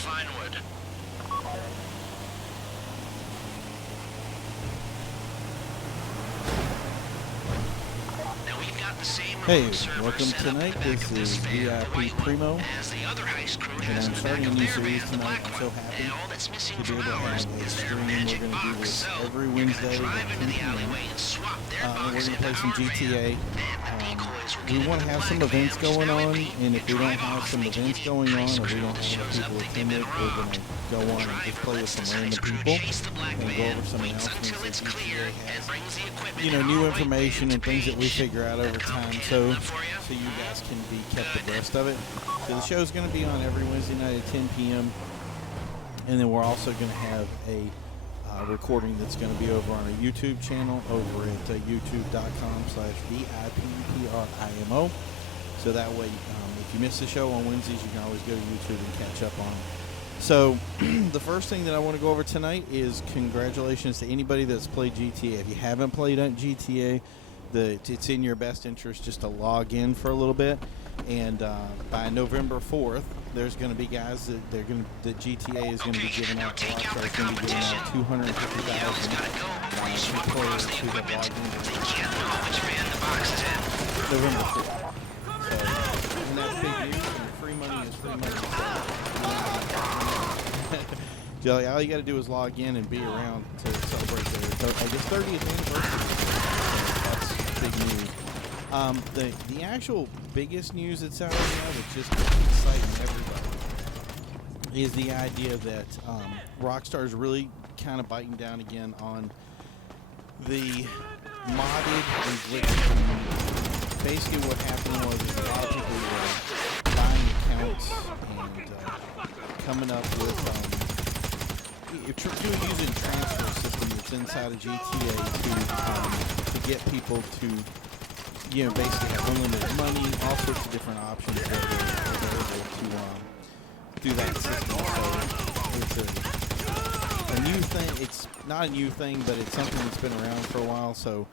fine wood. Hey, welcome tonight. This is VIP Primo, and I'm starting a new series tonight. I'm so happy to be able to have a stream. We're going to do this every Wednesday at 10 p.m. And we're going to play some GTA. We want to have some events going on, and if we don't have some events going on, or we don't have enough people attending, we're going to go on and just play with some random people and go over some announcements that GTA has. You know, new information and things that we figure out over time, so you guys can be kept abreast of it. So the show's going to be on every Wednesday night at 10 p.m. And then we're also going to have a recording that's going to be over on our YouTube channel over at youtube.com/VIPPRIMO. So that way, if you miss the show on Wednesdays, you can always go to YouTube and catch up on it. So the first thing that I want to go over tonight is congratulations to anybody that's played GTA. If you haven't played GTA, it's in your best interest just to log in for a little bit. And by November 4th, there's going to be guys that GTA is going to be giving out. Rockstar is going to be giving out 250,000 players who have logged in November 4th. So, and that's big news. And free money is free money. Jelly, all you got to do is log in and be around to celebrate their 30th anniversary. That's big news. The actual biggest news that's out right now that's just exciting everybody is the idea that Rockstar is really kind of biting down again on the modded and glitched community. Basically what happened was a lot of people were buying accounts and coming up with using transfer system that's inside of GTA to get people to basically have unlimited money, all sorts of different options that are available to do that system. So it's a new thing. It's not a new thing, but it's something that's been around for a while. So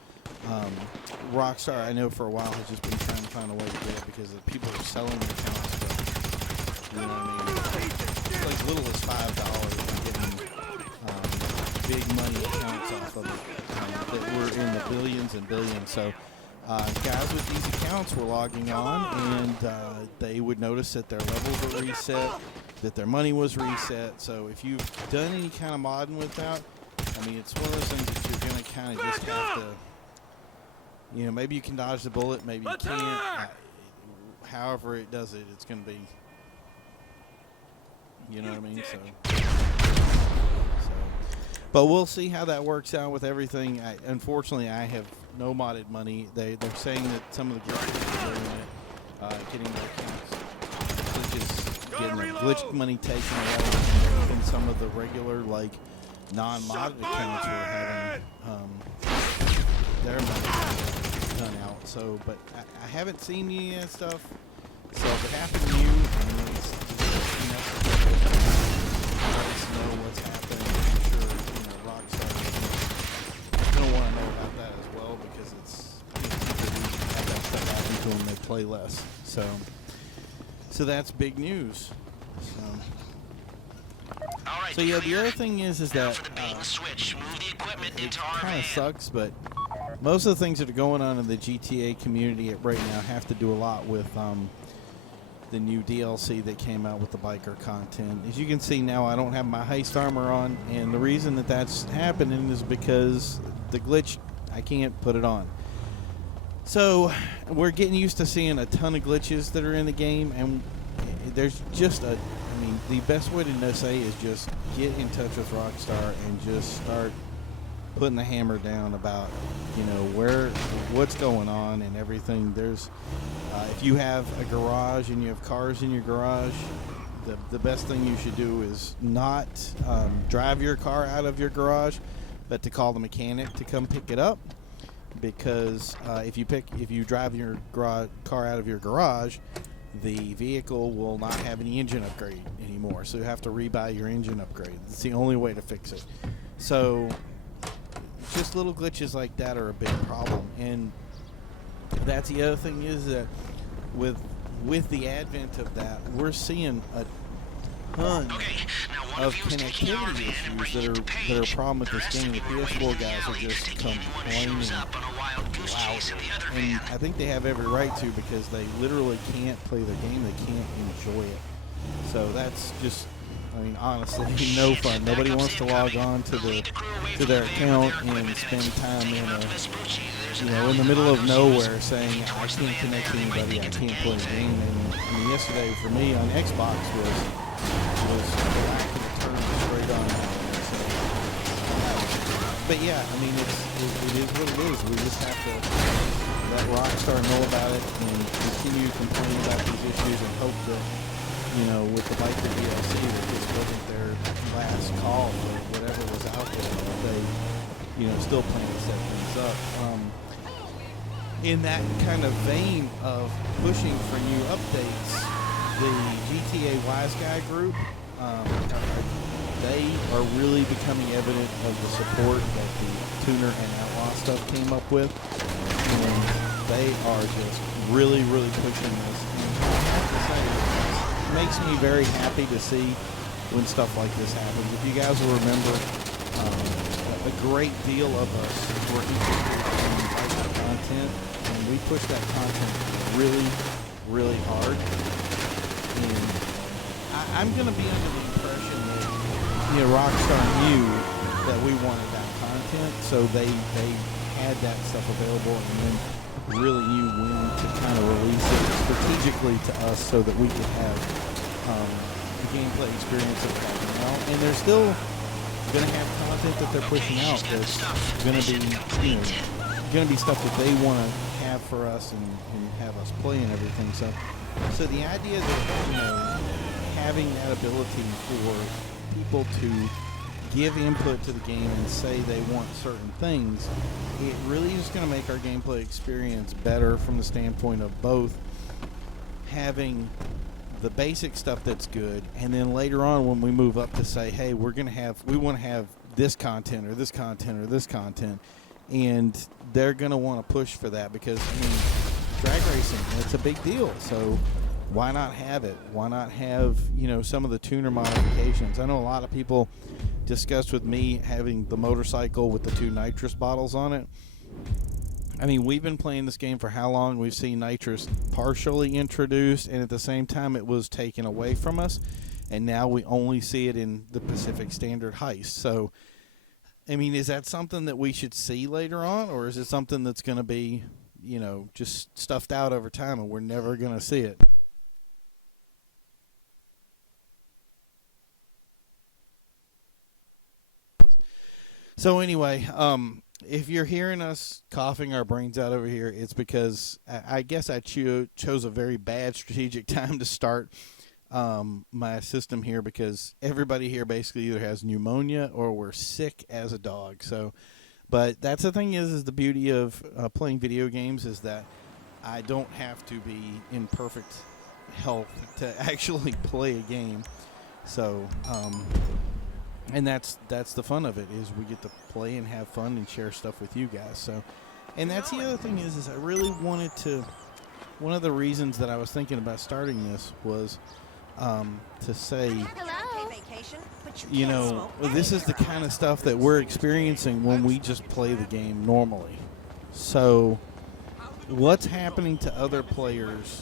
Rockstar, I know for a while, has just been trying to find a way to get it because people are selling accounts. You know what I mean? It's like little as $5 and getting big money accounts off of it that were in the billions and billions. So guys with these accounts were logging on, and they would notice that their levels were reset, that their money was reset. So if you've done any kind of modding with that, I mean, it's one of those things that you're going to kind of just have to, maybe you can dodge the bullet, maybe you can't. However it does it, it's going to be, you know what I mean? So, but we'll see how that works out with everything. Unfortunately, I have no modded money. They're saying that some of the glitches are doing it, getting their accounts, getting the glitch money taken away, and some of the regular, non-modded accounts were having their money done out. So, but I haven't seen any of that stuff. So if it happened to you, let us know what's happening. I'm sure Rockstar is going to want to know about that as well, because it's people who have that stuff happen to them, they play less. So that's big news. So yeah, the other thing is that it kind of sucks, but most of the things that are going on in the GTA community right now have to do a lot with the new DLC that came out with the biker content. As you can see now, I don't have my heist armor on, and the reason that that's happening is because the glitch, I can't put it on. So we're getting used to seeing a ton of glitches that are in the game, and there's just the best way to say is just get in touch with Rockstar and just start putting the hammer down about what's going on and everything. There's if you have a garage and you have cars in your garage, the best thing you should do is not drive your car out of your garage, but to call the mechanic to come pick it up. Because if you drive your car out of your garage, the vehicle will not have any engine upgrade anymore. So you have to rebuy your engine upgrade. It's the only way to fix it. So just little glitches like that are a big problem. And that's the other thing is that with the advent of that, we're seeing ton of connectivity issues that are a problem with this game. The PS4 guys are just complaining loud, and I think they have every right to, because they literally can't play the game. They can't enjoy it. So that's just, I mean, honestly, no fun. Nobody wants to log on to their account and spend time in the middle of nowhere saying, I can't connect to anybody, I can't play a game. And I mean, yesterday for me on Xbox was lack of a turn straight on. So, but yeah, I mean, it is what it is. We just have to let Rockstar know about it and continue complaining about these issues and hope that, with the Biker DLC, that this wasn't their last call for whatever was out there. They, still plan to set things up. In that kind of vein of pushing for new updates, the GTA Wise Guy group, they are really becoming evident of the support that the Tuner and Outlaw stuff came up with, and they are just really, really pushing this. It makes me very happy to see when stuff like this happens. If you guys will remember, a great deal of us were interested in Biker content, and we pushed that content really, really hard. And I'm going to be under the impression that Rockstar knew that we wanted that content, so they had that stuff available, and then really knew when to kind of release it strategically to us so that we could have the gameplay experience that we have now. And they're still going to have content that they're pushing out that's going to be going to be stuff that they want to have for us and have us play and everything. So the idea that having that ability for people to give input to the game and say they want certain things, it really is going to make our gameplay experience better from the standpoint of both having the basic stuff that's good, and then later on when we move up to say, hey, we want to have this content or this content or this content, and they're going to want to push for that, because drag racing, it's a big deal. So why not have it? Why not have some of the tuner modifications? I know a lot of people discussed with me having the motorcycle with the 2 nitrous bottles on it. I mean, we've been playing this game for how long? We've seen nitrous partially introduced, and at the same time it was taken away from us, and now we only see it in the Pacific Standard heist. So, I mean, is that something that we should see later on, or is it something that's going to be, just stuffed out over time and we're never going to see it? So anyway, if you're hearing us coughing our brains out over here, it's because I guess I chose a very bad strategic time to start my system here, because everybody here basically either has pneumonia or we're sick as a dog. So, but that's the thing is the beauty of playing video games is that I don't have to be in perfect health to actually play a game. So, and that's the fun of it, is we get to play and have fun and share stuff with you guys. So, and that's the other thing is I really wanted to, one of the reasons that I was thinking about starting this was to say, this is the kind of stuff that we're experiencing when we just play the game normally. So what's happening to other players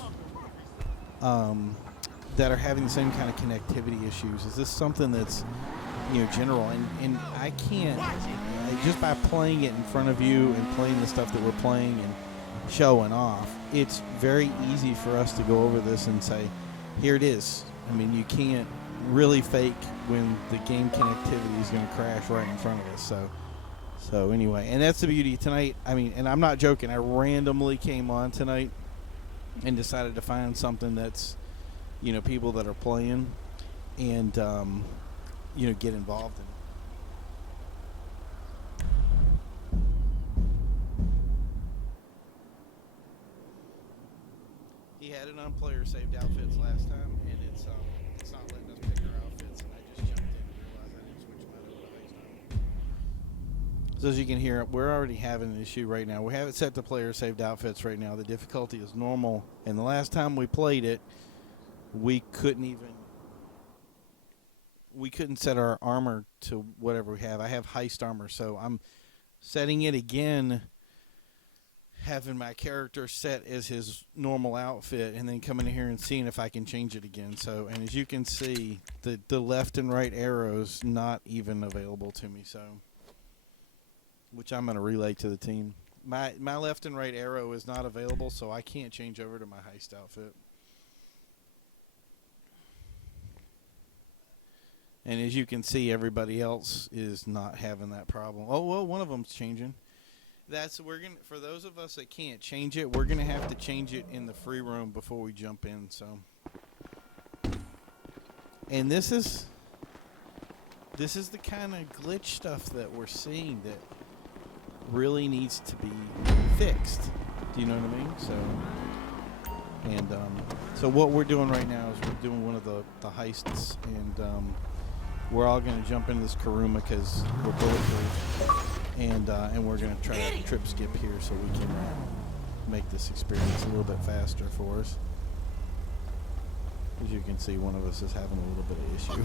that are having the same kind of connectivity issues? Is this something that's general? And I can't, just by playing it in front of you and playing the stuff that we're playing and showing off, it's very easy for us to go over this and say, here it is. I mean, you can't really fake when the game connectivity is going to crash right in front of us. So anyway, and that's the beauty tonight. I mean, and I'm not joking, I randomly came on tonight and decided to find something that's, people that are playing and, get involved in it. He had it on player saved outfits last time, and it's not letting us pick our outfits, and I just jumped in and realized I didn't switch mine over to heist on. So as you can hear, we're already having an issue right now. We have it set to player saved outfits right now. The difficulty is normal, and the last time we played it, we couldn't even we couldn't set our armor to whatever we have. I have heist armor, so I'm setting it again, having my character set as his normal outfit, and then coming in here and seeing if I can change it again. So, and as you can see, the left and right arrows not even available to me, so, which I'm going to relay to the team. My left and right arrow is not available, so I can't change over to my heist outfit. And as you can see, everybody else is not having that problem. Oh, well, one of them's changing. For those of us that can't change it, we're gonna have to change it in the free room before we jump in. So, and this is the kind of glitch stuff that we're seeing that really needs to be fixed. Do you know what I mean? So what we're doing right now is we're doing one of the heists, and we're all going to jump into this Karuma because we're bulletproof, and we're going to try to trip skip here so we can make this experience a little bit faster for us. As you can see, one of us is having a little bit of issue.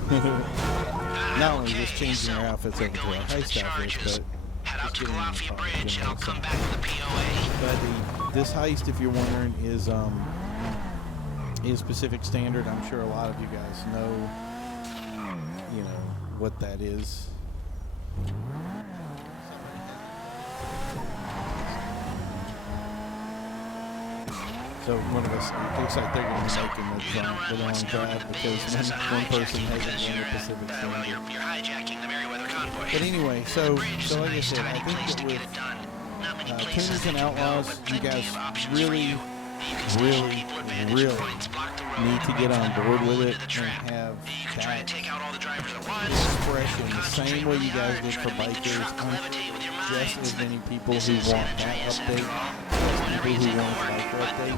Not only just changing our outfits over to our heist outfits, but head out to the Lafayette Bridge and I'll come back to the POA. But this heist, if you're wondering, is Pacific Standard. I'm sure a lot of you guys know, you know, what that is. So one of us, it looks like they're going to be making the long drive because one person hasn't won the Pacific Standard. Well, you're hijacking the Merryweather convoy. But anyway, so like I said, I think that with Tunes and Outlaws, you guys really need to get on board with it and have that expression the same way you guys did for bikers. Just as many people who want that update as people who want a biker update.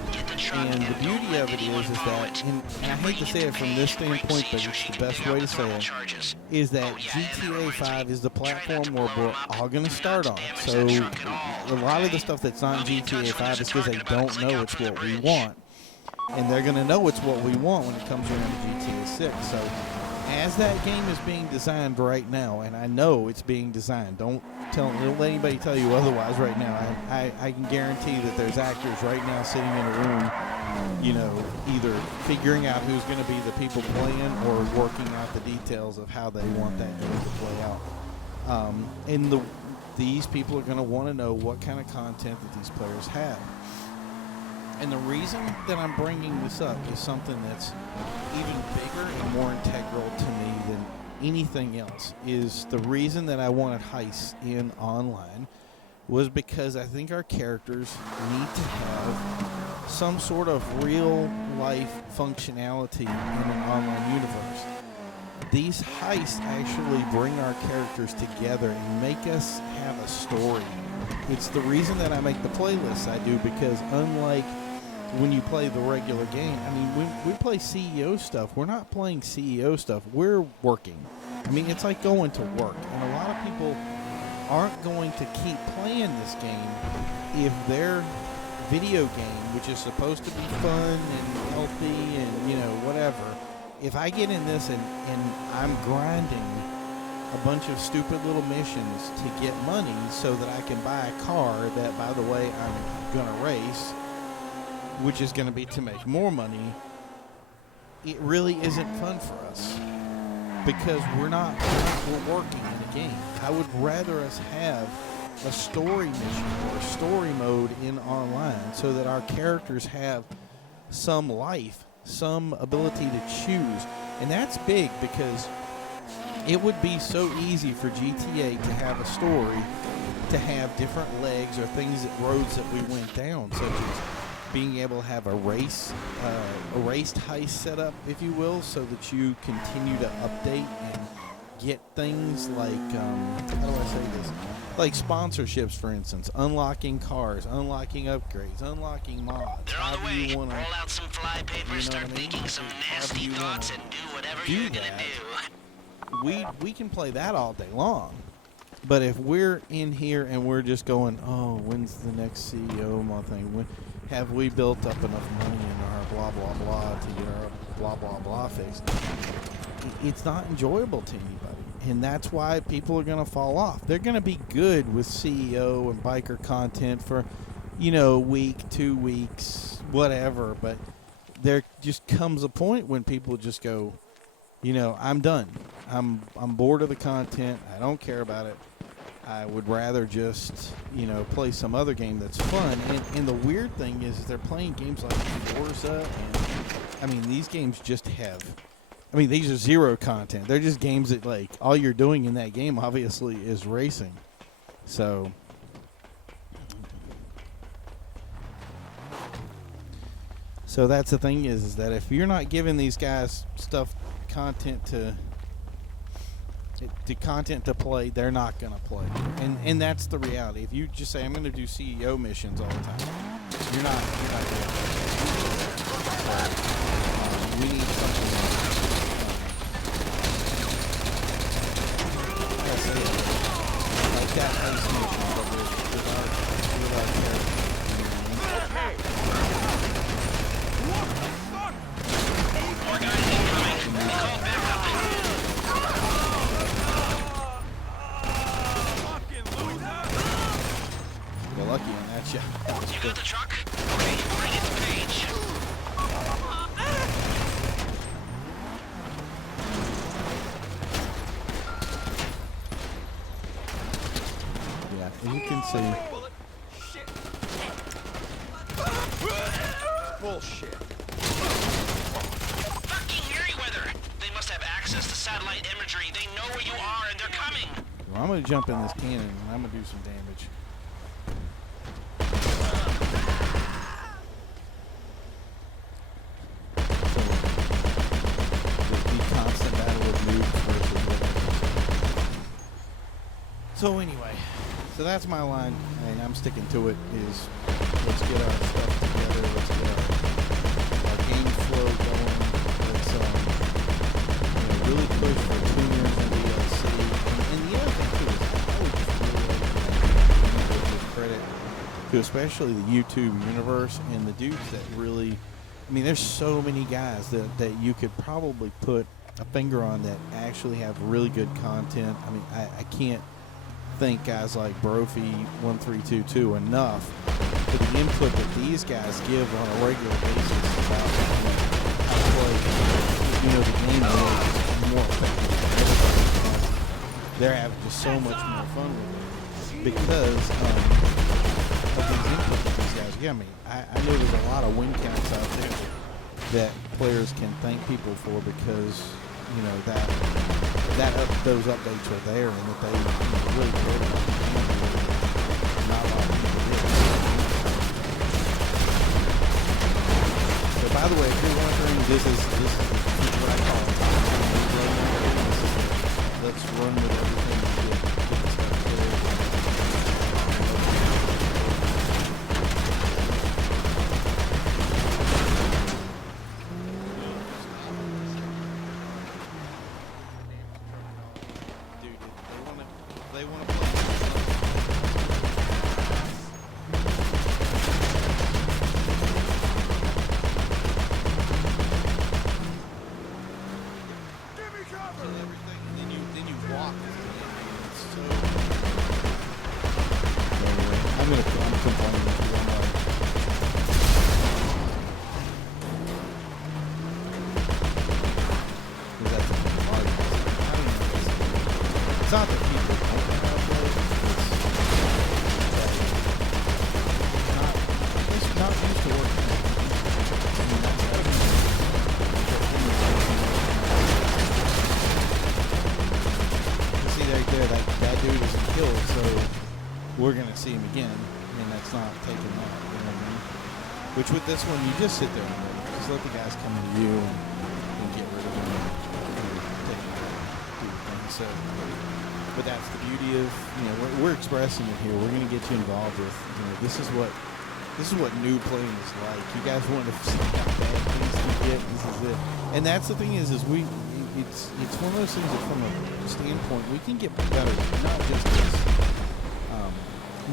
And the beauty of it is that, and I hate to say it from this standpoint, but it's the best way to say it, is that GTA 5 is the platform where we're all going to start on. So a lot of the stuff that's not in GTA 5 is because they don't know it's what we want. And they're going to know it's what we want when it comes around to GTA 6. So as that game is being designed right now, and I know it's being designed, don't let anybody tell you otherwise right now. I can guarantee that there's actors right now sitting in a room, you know, either figuring out who's going to be the people playing or working out the details of how they want that game to play out. And these people are going to want to know what kind of content that these players have. And the reason that I'm bringing this up is something that's even bigger and more integral to me than anything else. Is the reason that I wanted heists in online was because I think our characters need to have some sort of real life functionality in an online universe. These heists actually bring our characters together and make us have a story. It's the reason that I make the playlists I do, because unlike when you play the regular game, I mean, when we play CEO stuff, we're not playing CEO stuff, we're working. I mean, it's like going to work. And a lot of people aren't going to keep playing this game if their video game, which is supposed to be fun and healthy and, you know, whatever, if I get in this and I'm grinding a bunch of stupid little missions to get money so that I can buy a car that, by the way, I'm going to race, which is going to be to make more money, it really isn't fun for us because we're working in a game. I would rather us have a story mission or a story mode in online so that our characters have some life, some ability to choose. And that's big because it would be so easy for GTA to have a story, to have different legs or roads that we went down, such as being able to have a raced heist set up, if you will, so that you continue to update and get things like, how do I say this? Like sponsorships, for instance, unlocking cars, unlocking upgrades, unlocking mods. They're on the way. Roll out some flypapers, start thinking some nasty thoughts, and do whatever you're going to do. We can play that all day long. But if we're in here and we're just going, oh, when's the next CEO month thing? Have we built up enough money in our blah, blah, blah to get our blah, blah, blah fixed? it's not enjoyable to anybody, and that's why people are going to fall off. They're going to be good with CEO and biker content for, a week, 2 weeks, whatever. But there just comes a point when people just go, I'm done. I'm bored of the content. I don't care about it. I would rather just, play some other game that's fun. And the weird thing is they're playing games like Forza, and these games just have. These are zero content. They're just games that, like, all you're doing in that game, obviously, is racing. So that's the thing is that if you're not giving these guys content to play, they're not going to play. And that's the reality. If you just say, I'm going to do CEO missions all the time, you're not going to we need something like that race mission, but with our You're lucky on that shot. You got the truck? Okay, bring it to Page. Yeah, as you can see. Bullshit. Fucking Merryweather! They must have access to satellite imagery. They know where you are and they're coming. Well, I'm going to jump in this cannon and I'm going to do some damage. The constant battle of noobs versus whatever. So anyway, so that's my line, and I'm sticking to it, is let's get our stuff together, let's get our game flow going, let's really push for tuners and DLC. And the other thing too is I would just really give credit to especially the YouTube universe and the dudes that really, there's so many guys that you could probably put a finger on that actually have really good content. I can't thank guys like Brophy1322 enough for the input that these guys give on a regular basis about how to play, the game is more effective than everybody. They're having just so much more fun with it because of these inputs that these guys give me. I know there's a lot of win counts out there that players can thank people for because those updates are there and that they really care about the game. Not a lot of people do. So by the way, if you're wondering, this is what I call it. Let's run with everything and get the stuff clear. They want to play. Give me cover. And everything, and then you walk. It's so. Anyway, I'm complaining if you don't know. Because that's a hard. It's not that people don't know how to play. It's not used to working. See right there, that dude isn't killed, so we're gonna see him again, and that's not taking that. You know what I mean? Which with this one, you just sit there and wait. Just let the guys come to you and get rid of them. So, but that's the beauty of we're expressing it here. We're gonna get you involved with this is what new playing is like. You guys want to see how bad things can get. This is it, and that's the thing is we. It's one of those things that from a standpoint we can get better,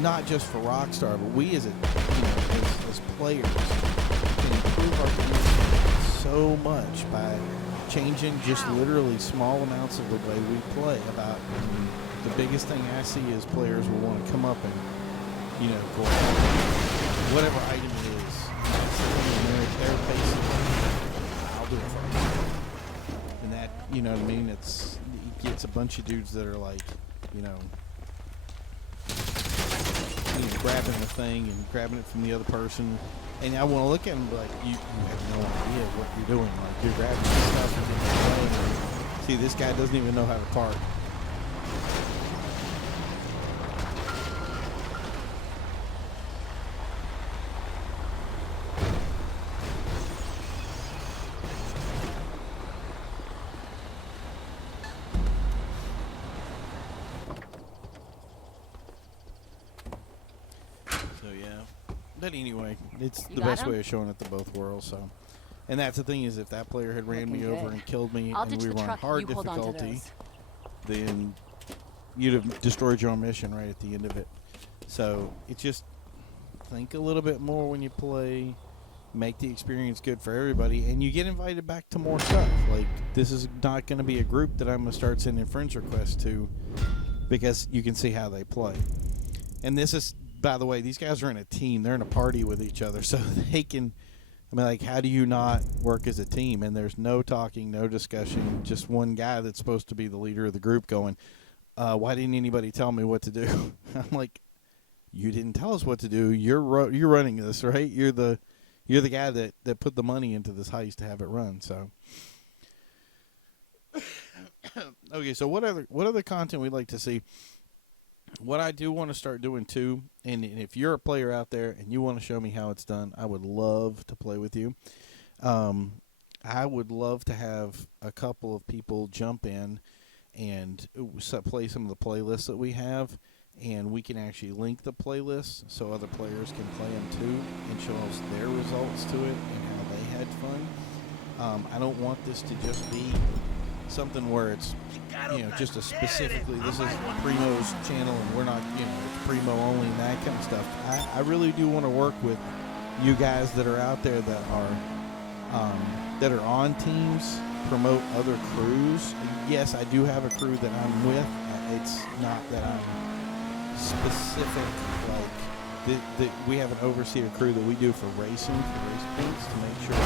not just for Rockstar, but we as as players can improve our game so much by changing just literally small amounts of the way we play. About the biggest thing I see is players will want to come up and, go whatever item it is. They're facing, I'll do it for you. And that, you know what I mean? It gets a bunch of dudes that are like, grabbing the thing and grabbing it from the other person. And I want to look at them like, you have no idea what you're doing. Like, you're grabbing this stuff and playing. See, this guy doesn't even know how to park. But anyway, it's the best way of showing it to both worlds. So, and that's the thing is, if that player had ran me over and killed me, and we were on hard difficulty, then you'd have destroyed your own mission right at the end of it. So, it just think a little bit more when you play, make the experience good for everybody, and you get invited back to more stuff. Like, this is not going to be a group that I'm going to start sending friends requests to, because you can see how they play. And this is, by the way, these guys are in a team. They're in a party with each other, so they can, like, how do you not work as a team? And there's no talking, no discussion, just one guy that's supposed to be the leader of the group going, why didn't anybody tell me what to do? I'm like, you didn't tell us what to do. You're running this, right? You're the guy that put the money into this heist to have it run. So, okay, so what other content we'd like to see? What I do want to start doing too, and if you're a player out there and you want to show me how it's done, I would love to play with you. I would love to have a couple of people jump in and play some of the playlists that we have, and we can actually link the playlists so other players can play them too and show us their results to it and how they had fun. I don't want this to just be something where it's, just a specifically, this is Primo's channel and we're not, it's Primo only and that kind of stuff. I really do want to work with you guys that are out there that are on teams, promote other crews. Yes, I do have a crew that I'm with. It's not that I'm specific, like, we have an overseer crew that we do for racing, for race points, to make sure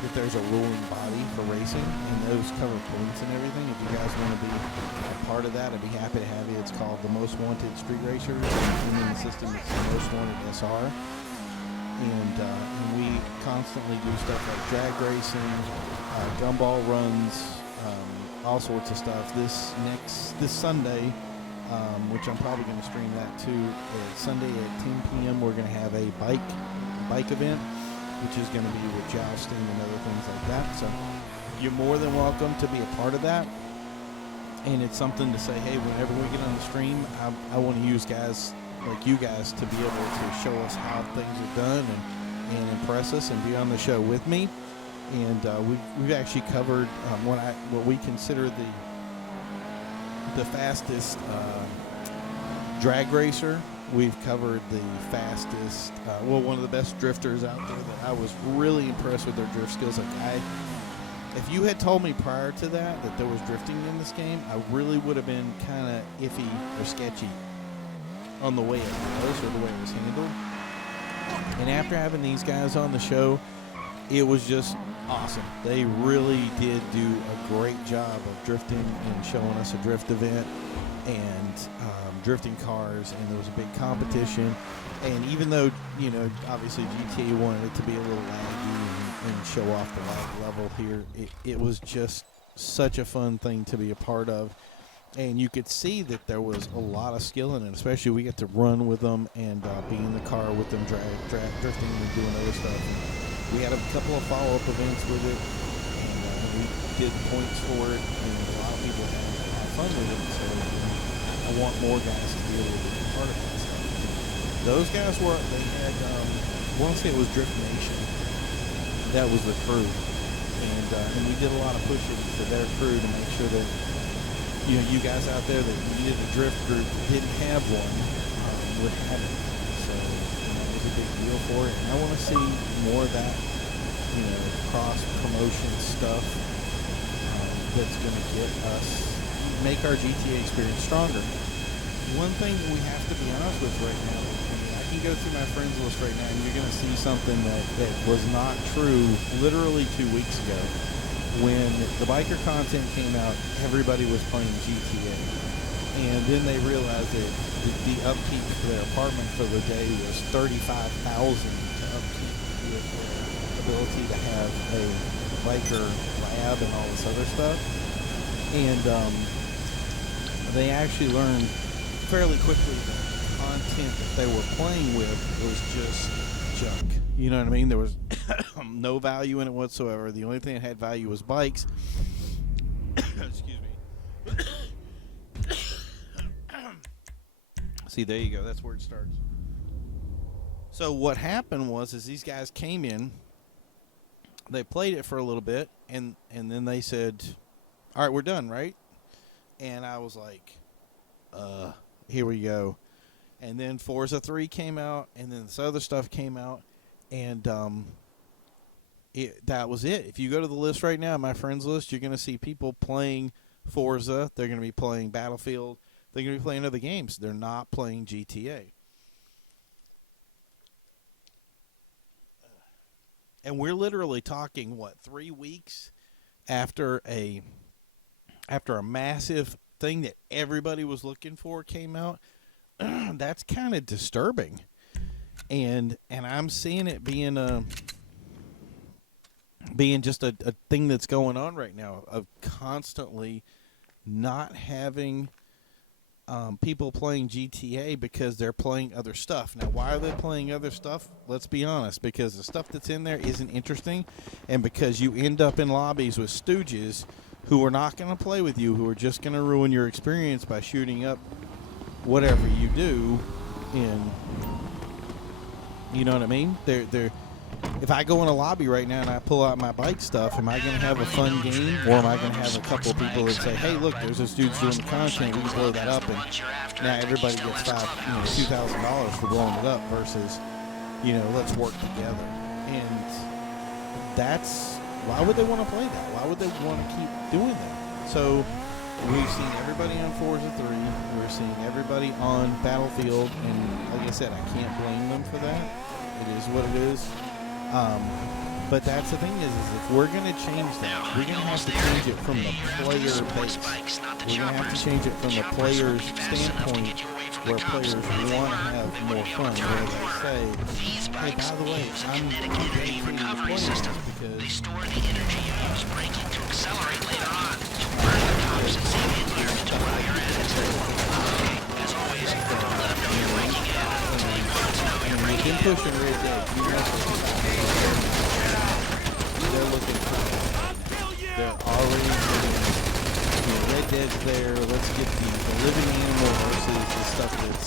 that there's a ruling body for racing, and those cover points and everything. If you guys want to be a part of that, I'd be happy to have you. It's called the Most Wanted Street Racers, and in the system it's the Most Wanted SR. And we constantly do stuff like drag racing, gumball runs, all sorts of stuff. This Sunday, which I'm probably going to stream that too, Sunday at 10 p.m. we're going to have a bike event, which is going to be with jousting and other things like that. So you're more than welcome to be a part of that. And it's something to say, hey, whenever we get on the stream, I want to use guys like you guys to be able to show us how things are done and impress us and be on the show with me. And we've actually covered what we consider the fastest drag racer. We've covered the fastest, one of the best drifters out there that I was really impressed with their drift skills. If you had told me prior to that there was drifting in this game, I really would have been kind of iffy or sketchy on the way it was or the way it was handled. And after having these guys on the show, it was just awesome. They really did do a great job of drifting and showing us a drift event and drifting cars, and there was a big competition. And even though, obviously GTA wanted it to be a little laggy and show off the lag level here, it was just such a fun thing to be a part of. And you could see that there was a lot of skill in it, especially we get to run with them and be in the car with them, drifting and doing other stuff. And we had a couple of follow-up events with it, and we did points for it, and a lot of people had fun with it. So I want more guys to be able to be part of that stuff. Those guys they had, I want to say it was Drift Nation. That was the crew. And we did a lot of pushing to their crew to make sure that, you guys out there that needed a drift group that didn't have one would have it. So that was a big deal for it. And I want to see more of that, cross promotion stuff that's going to make our GTA experience stronger. One thing that we have to be honest with right now, I can go through my friends list right now and you're going to see something that was not true literally 2 weeks ago. When the biker content came out, everybody was playing GTA. And then they realized that the upkeep for their apartment for the day was $35,000 to upkeep with the ability to have a biker lab and all this other stuff. And they actually learned fairly quickly that the content that they were playing with was just junk. You know what I mean? There was no value in it whatsoever. The only thing that had value was bikes. Excuse me. See, there you go. That's where it starts. So what happened was these guys came in, they played it for a little bit, and then they said, all right, we're done, right? And I was like, here we go. And then Forza 3 came out, and then this other stuff came out, and that was it. If you go to the list right now, my friends list, you're going to see people playing Forza. They're going to be playing Battlefield. They're going to be playing other games. They're not playing GTA. And we're literally talking, 3 weeks after a massive thing that everybody was looking for came out. That's kind of disturbing. And I'm seeing it being just a thing that's going on right now of constantly not having people playing GTA because they're playing other stuff. Now, why are they playing other stuff? Let's be honest, because the stuff that's in there isn't interesting, and because you end up in lobbies with stooges who are not going to play with you, who are just going to ruin your experience by shooting up whatever you do. And you know what I mean? If I go in a lobby right now and I pull out my bike stuff, am I going to have a fun game, or am I going to have a couple of people that say, hey, look, there's this dude doing the content, we can blow that up, and now everybody gets $2,000 for blowing it up versus, let's work together. And why would they want to play that? Why would they want to keep doing that? So we've seen everybody on Forza 3. We're seeing everybody on Battlefield, and like I said, I can't blame them for that. It is what it is. But that's the thing is if we're going to change that, we're going to have to change it from the player base. We're going to have to change it from the player's standpoint, where players want to have more fun, where they say, hey, by the way, I'm dedicated to playing this because they store the energy you use braking to accelerate later on. Burn the cops and save the environment while you're at it. As always, let them know you're braking in. We've been pushing Red Dead. They're looking for it. They're already Red Dead's there. Let's get the living animal versus the stuff that's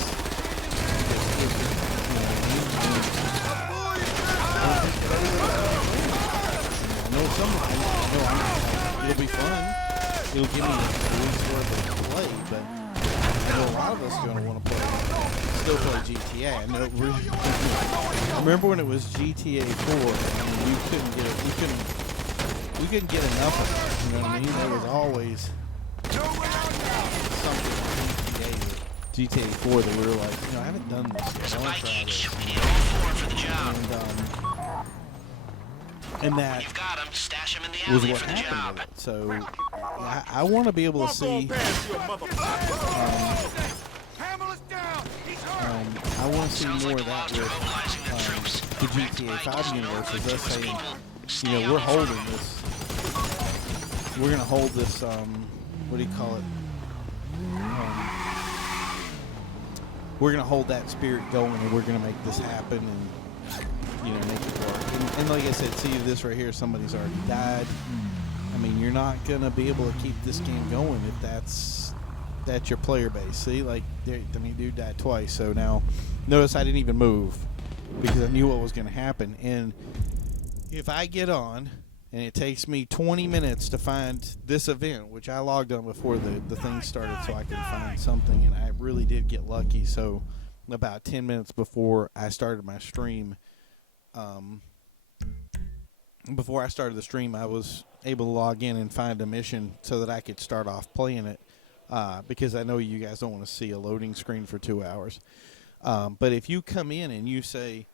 it'll be fun. It'll give me a week's worth of play, but I know a lot of us are going to want to still play GTA. I know remember when it was GTA 4 and you couldn't get it, we couldn't get enough of it. You know what I mean? There was always something GTA 4 that we were like, I haven't done this yet. I want to try this. And that was what happened with it. So I want to be able to see. I want to see more of that with the GTA 5 universe. As us saying, we're holding this. We're going to hold this. What do you call it? We're going to hold that spirit going, and we're going to make this happen, and make it work. And like I said, see this right here. Somebody's already died. I mean, you're not going to be able to keep this game going if that's your player base. See, dude died twice. So now, notice I didn't even move because I knew what was going to happen. And if I get on and it takes me 20 minutes to find this event, which I logged on before the thing started so I could find something, and I really did get lucky. So about 10 minutes before I started my stream, before I started the stream, I was able to log in and find a mission so that I could start off playing it, because I know you guys don't want to see a loading screen for 2 hours. But if you come in and you say,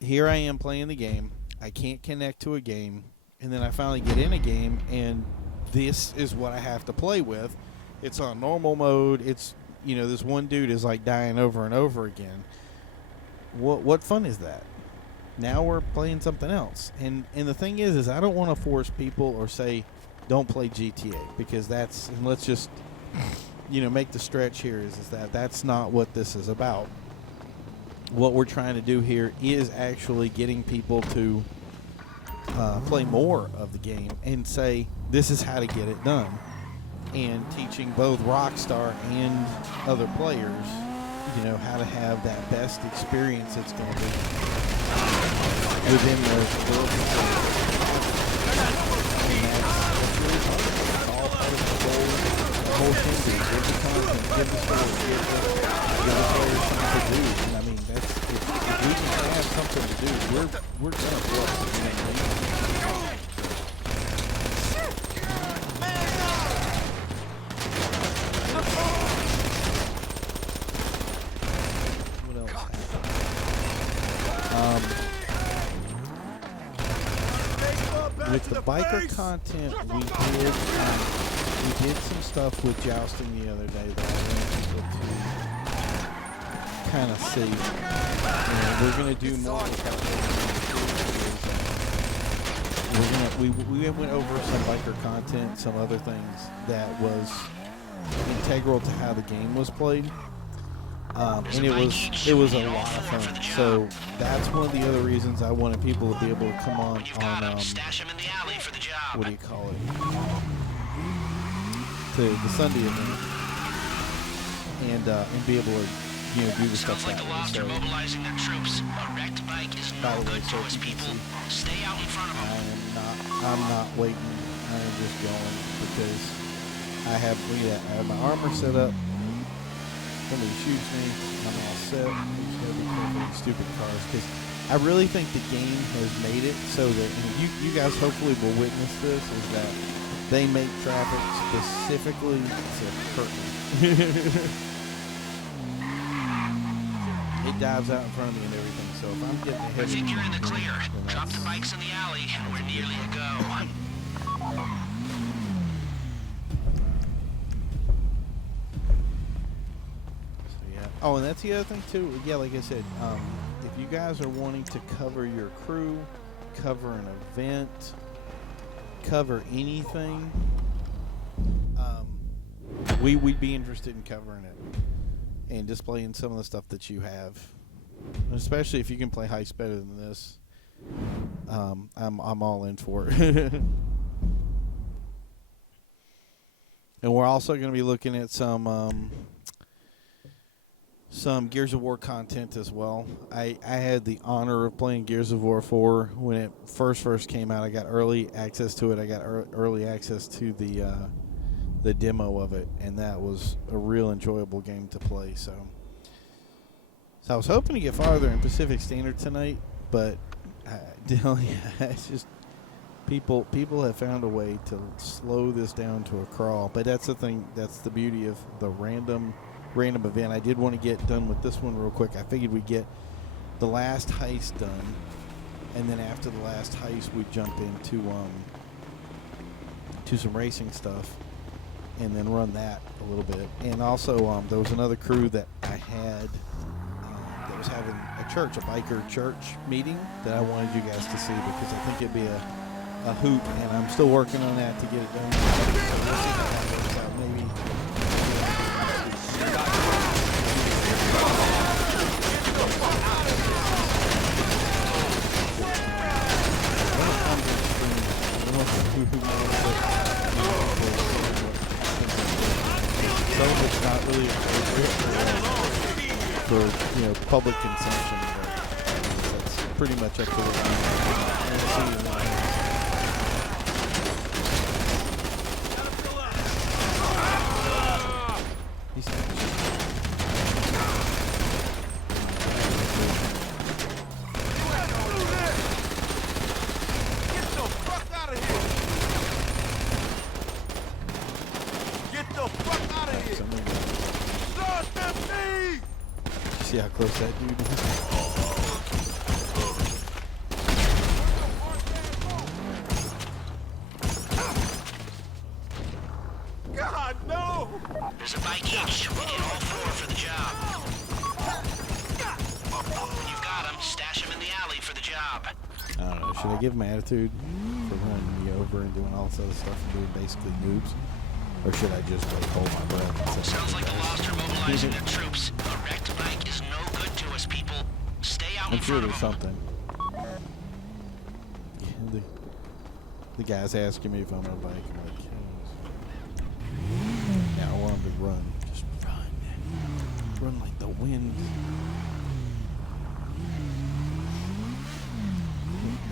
here I am playing the game, I can't connect to a game, and then I finally get in a game, and this is what I have to play with. It's on normal mode. It's, this one dude is like dying over and over again. What fun is that? Now we're playing something else. And the thing is I don't want to force people or say, don't play GTA, because that's, and let's just, make the stretch here is that's not what this is about. What we're trying to do here is actually getting people to play more of the game and say, this is how to get it done. And teaching both Rockstar and other players, how to have that best experience it's going to be within those world. That's really hard. It's all part of the whole thing. Give the content, give the story, give the players something to do. And I mean, if we can have something to do, we're going to work. With the biker content, we did some stuff with jousting the other day that I want people to kind of see. And we're going to do more with that. We went over some biker content, some other things that was integral to how the game was played. And it was a lot of fun. So that's one of the other reasons I wanted people to be able to come on what do you call it? To the Sunday event and be able to do the stuff that way. So, mobilizing their troops. A wrecked bike is no good to us, people. Stay out in front of them. I'm not waiting. I am just going because I have my armor set up. Somebody shoots me, I'm all set. I'm just gotta be careful with stupid cars because I really think the game has made it so that, and you guys hopefully will witness this, is that they make traffic specifically to hurt me. It dives out in front of me and everything, so if I'm getting ahead of you, you're in the clear. Drop the bikes in the alley. We're nearly a go. Oh, and that's the other thing too. Yeah, like I said, if you guys are wanting to cover your crew, cover an event, cover anything, we'd be interested in covering it and displaying some of the stuff that you have. And especially if you can play heist better than this, I'm all in for it. And we're also going to be looking at some Gears of War content as well. I had the honor of playing Gears of War 4 when it first came out. I got early access to it. I got early access to the demo of it, and that was a real enjoyable game to play. So I was hoping to get farther in Pacific Standard tonight, but it's just people have found a way to slow this down to a crawl. But that's the thing. That's the beauty of the random event. I did want to get done with this one real quick. I figured we'd get the last heist done, and then after the last heist we'd jump into to some racing stuff and then run that a little bit. And also there was another crew that I had that was having a biker church meeting that I wanted you guys to see because I think it'd be a hoot, and I'm still working on that to get it done. So we'll see how that works out. Maybe some of it's not really appropriate for public consumption, but that's pretty much up to the See how close that dude is? God, no! There's a bike each. We need all 4 for the job. When you've got them, stash them in the alley for the job. I don't know. Should I give him attitude for running me over and doing all this other stuff and doing basically noobs? Or should I just like hold my breath? And say, Sounds like the Lost are mobilizing their troops. A wrecked bike is no good to us, people. Stay out I'm in sure front there's of them. something. Yeah, the guy's asking me if I'm on a bike. I'm like, now I want him to run. Just run. Run like the wind.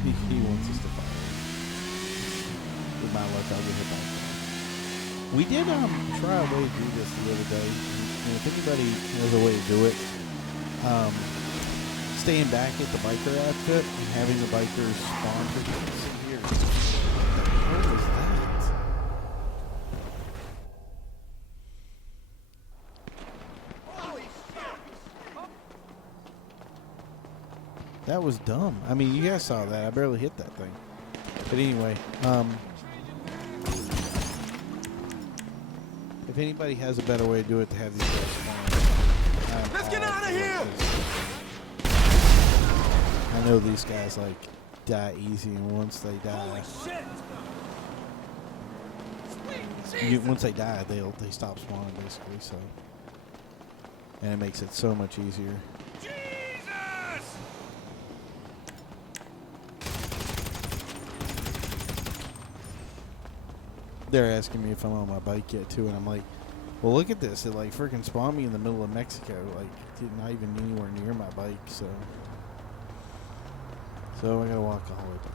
He wants us to fire. With my luck, I'll get hit by a car. We did try a way to do this the other day. And if anybody knows a way to do it, staying back at the biker outfit and having the bikers spawn for here. What the hell was that? Holy shit! That was dumb. I mean, you guys saw that. I barely hit that thing. But anyway, if anybody has a better way to do it to have these guys spawn, Let's get out of here! I know these guys like die easy, and once they Holy die, shit! once they die, they stop spawning basically. So, and it makes it so much easier. Jesus! They're asking me if I'm on my bike yet too, and I'm like, well, look at this. It like freaking spawned me in the middle of Mexico, like not even anywhere near my bike. So I gotta walk all the way back.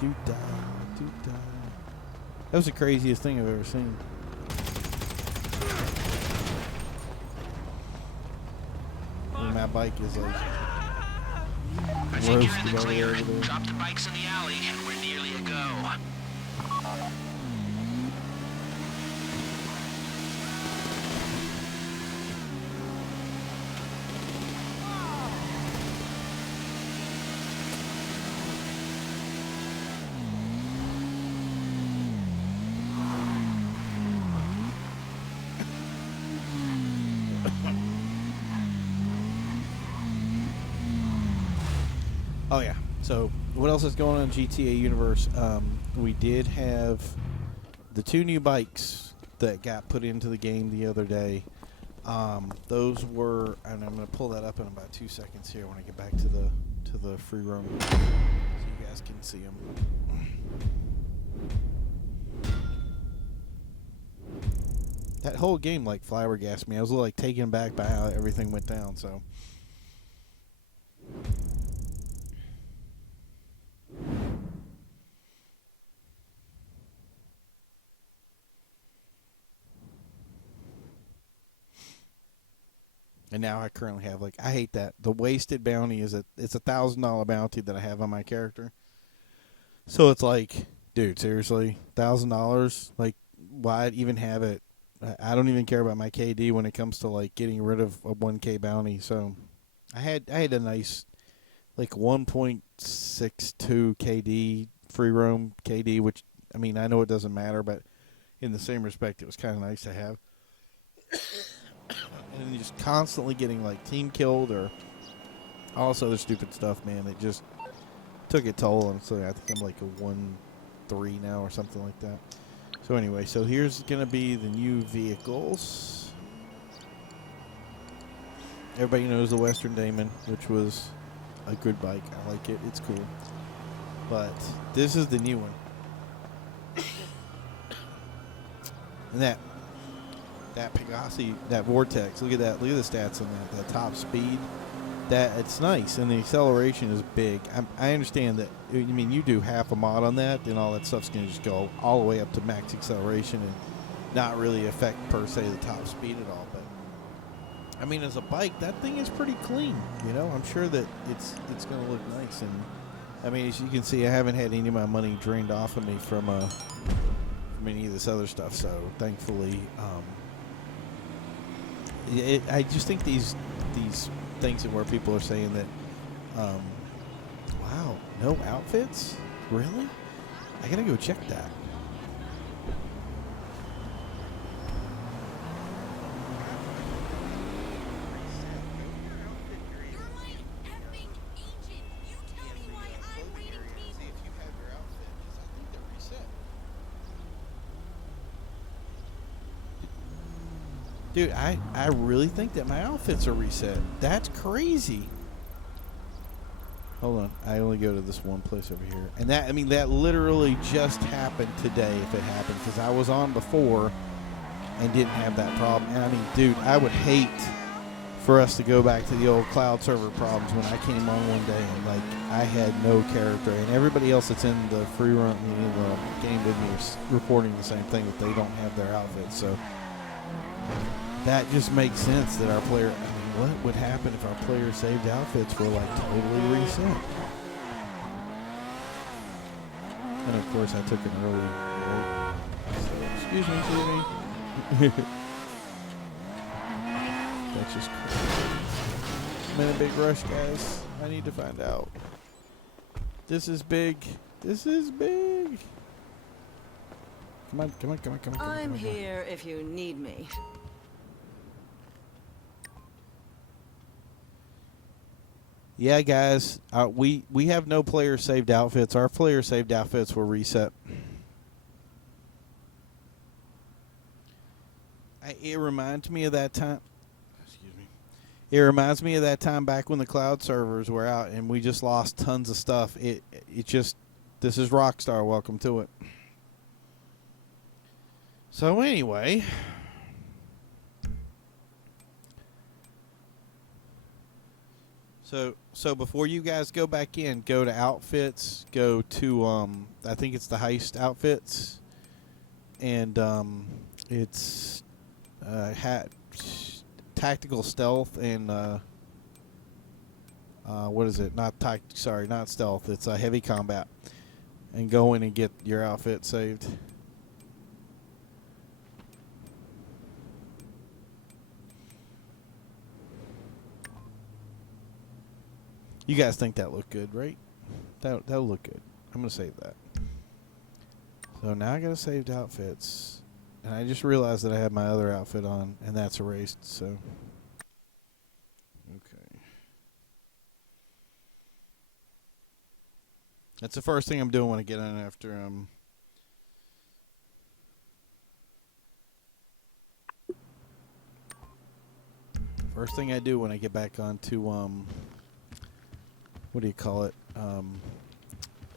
Doo-dah. That was the craziest thing I've ever seen. And my bike is like I think you're in roasted the over clear. there. Drop the bikes in the alley, and we're nearly a go. Oh yeah. So what else is going on in GTA Universe? We did have the 2 new bikes that got put into the game the other day. Those were, and I'm going to pull that up in about 2 seconds here when I get back to the free roam, so you guys can see them. That whole game like flabbergasted me. I was like taken aback by how everything went down. So. And now I currently have like, I hate that. The wasted bounty it's $1,000 bounty that I have on my character. So it's like, dude, seriously, $1,000? Like, why even have it? I don't even care about my KD when it comes to like getting rid of a 1K bounty. So I had a nice like 1.62 KD free roam KD, which I mean I know it doesn't matter, but in the same respect, it was kind of nice to have. And then just constantly getting like team killed or all this other stupid stuff, man. It just took a toll, and so I think I'm like a 1-3 now or something like that. So anyway, so here's gonna be the new vehicles. Everybody knows the Western Damon, which was a good bike. I like it. It's cool. But this is the new one. And that Pegasi, that Vortex, look at that. Look at the stats on that. That top speed. That it's nice, and the acceleration is big. I understand that. I mean, you do half a mod on that, then all that stuff's going to just go all the way up to max acceleration and not really affect per se the top speed at all. But I mean, as a bike, that thing is pretty clean. You know, I'm sure that it's going to look nice. And I mean, as you can see, I haven't had any of my money drained off of me from from any of this other stuff. So thankfully, I just think these things where people are saying that, wow, no outfits, really? I gotta go check that. Dude, I really think that my outfits are reset. That's crazy. Hold on. I only go to this one place over here. And that, I mean, that literally just happened today if it happened. Because I was on before and didn't have that problem. And I mean, dude, I would hate for us to go back to the old cloud server problems when I came on one day and, like, I had no character. And everybody else that's in the free run, the game with me is reporting the same thing, that they don't have their outfits. So that just makes sense that our player, I mean, what would happen if our player saved outfits were like totally reset? And of course I took an early break. So, excuse me. That's just crazy. I'm in a big rush, guys. I need to find out. This is big. This is big. Come on, come on, come on, come on. I'm here if you need me. Yeah, guys, we have no player saved outfits. Our player saved outfits were reset. It reminds me of that time. Excuse me. It reminds me of that time back when the cloud servers were out and we just lost tons of stuff. It just, this is Rockstar. Welcome to it. So anyway. So before you guys go back in, go to outfits, go to I think it's the heist outfits, and it's tactical stealth and what is it? Not stealth. It's heavy combat, and go in and get your outfit saved. You guys think that looked good, right? That'll look good. I'm going to save that. So now I got to saved outfits. And I just realized that I had my other outfit on, and that's erased, so. Okay. That's the first thing I'm doing when I get on after first thing I do when I get back onto what do you call it?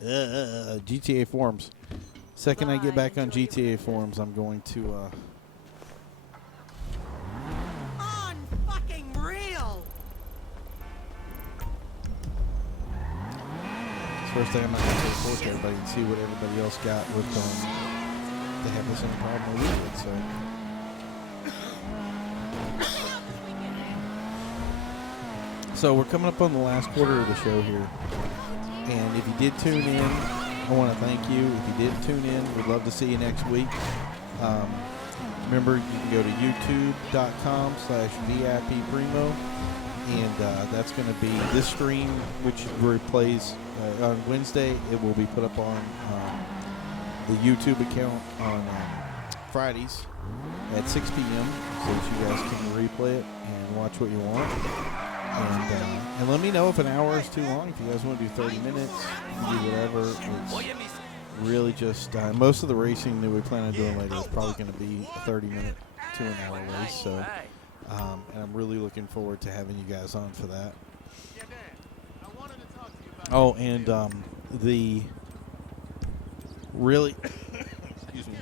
GTA forums. Second I get back on GTA forums, I'm going to Fucking real. first thing I'm going to report to everybody and see what everybody else got with they have the same problem we did, so. So we're coming up on the last quarter of the show here. And if you did tune in, I want to thank you. If you did tune in, we'd love to see you next week. Remember, you can go to youtube.com/VIPPrimo. And that's going to be this stream, which replays on Wednesday. It will be put up on the YouTube account on Fridays at 6 p.m. so that you guys can replay it and watch what you want. And let me know if an hour is too long. If you guys want to do 30 minutes, do whatever. It's really just most of the racing that we plan on doing later is probably going to be a 30-minute to an hour race. So, and I'm really looking forward to having you guys on for that. Oh, and the really, excuse me.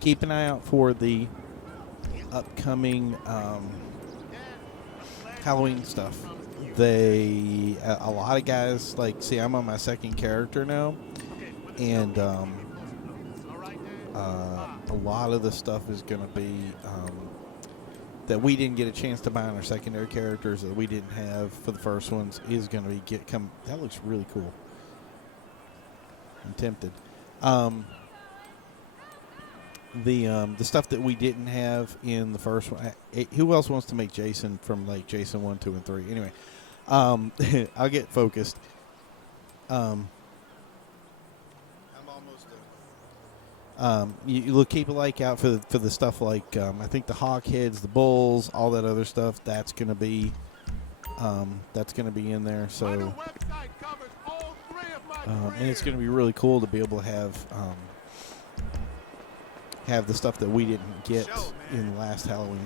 Keep an eye out for the upcoming Halloween stuff. A lot of guys, like, see, I'm on my second character now, and a lot of the stuff is going to be that we didn't get a chance to buy on our secondary characters that we didn't have for the first ones is going to be that looks really cool. I'm tempted. The stuff that we didn't have in the first one. Who else wants to make Jason from like Jason 1, 2, and 3? Anyway, I'll get focused. I'm almost done. You keep a like out for the stuff like I think the hawk heads, the bulls, all that other stuff. That's gonna be in there. So, and it's gonna be really cool to be able to have the stuff that we didn't get in the last Halloween.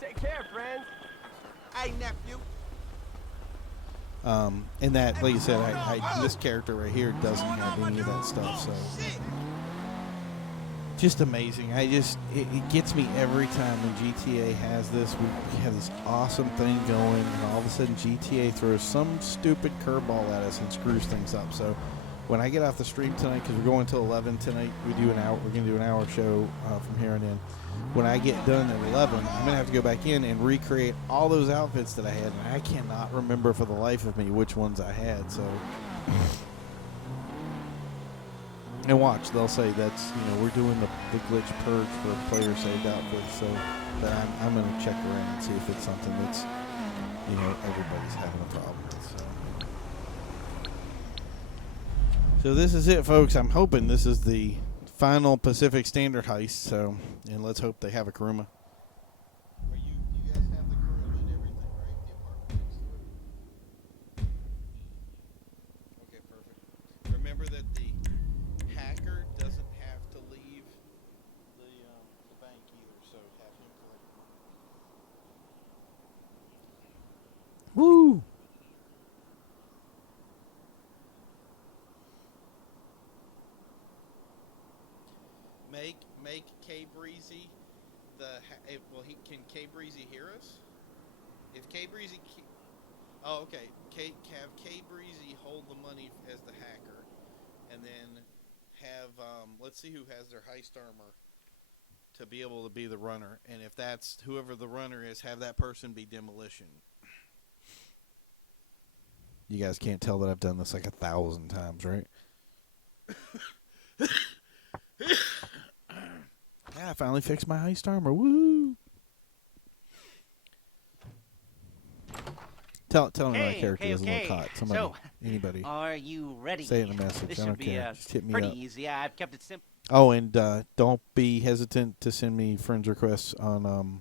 Take care, friends. Hey, nephew. And that, like you said, this character right here doesn't have any of that stuff, so just amazing. It gets me every time when GTA has this. We have this awesome thing going, and all of a sudden GTA throws some stupid curveball at us and screws things up. So when I get off the stream tonight, because we're going till 11 tonight, we're going to do an hour show from here on in. When I get done at 11, I'm going to have to go back in and recreate all those outfits that I had, and I cannot remember for the life of me which ones I had. So, and watch, they'll say that's, we're doing the glitch purge for player saved outfits. So, but I'm going to check around and see if it's something that's, everybody's having a problem with. So this is it, folks. I'm hoping this is the final Pacific Standard heist. So, and let's hope they have a Kuruma. You guys have the Kuruma and everything, right? The apartment next to it. Okay, perfect. Remember that the hacker doesn't have to leave the bank either. So have him collect. Woo! Make K Breezy can K Breezy hear us? If K Breezy, okay. Have K Breezy hold the money as the hacker, and then have let's see who has their heist armor to be able to be the runner, and if that's whoever the runner is, have that person be Demolition. You guys can't tell that I've done this like 1,000 times, right? Yeah, I finally fixed my heist armor. Woo! Tell me my character doesn't look hot. Somebody, anybody. Are you ready? Say it in a message. This I don't should be care. Just hit me pretty up. easy. I've kept it simple. Oh, and don't be hesitant to send me friends requests on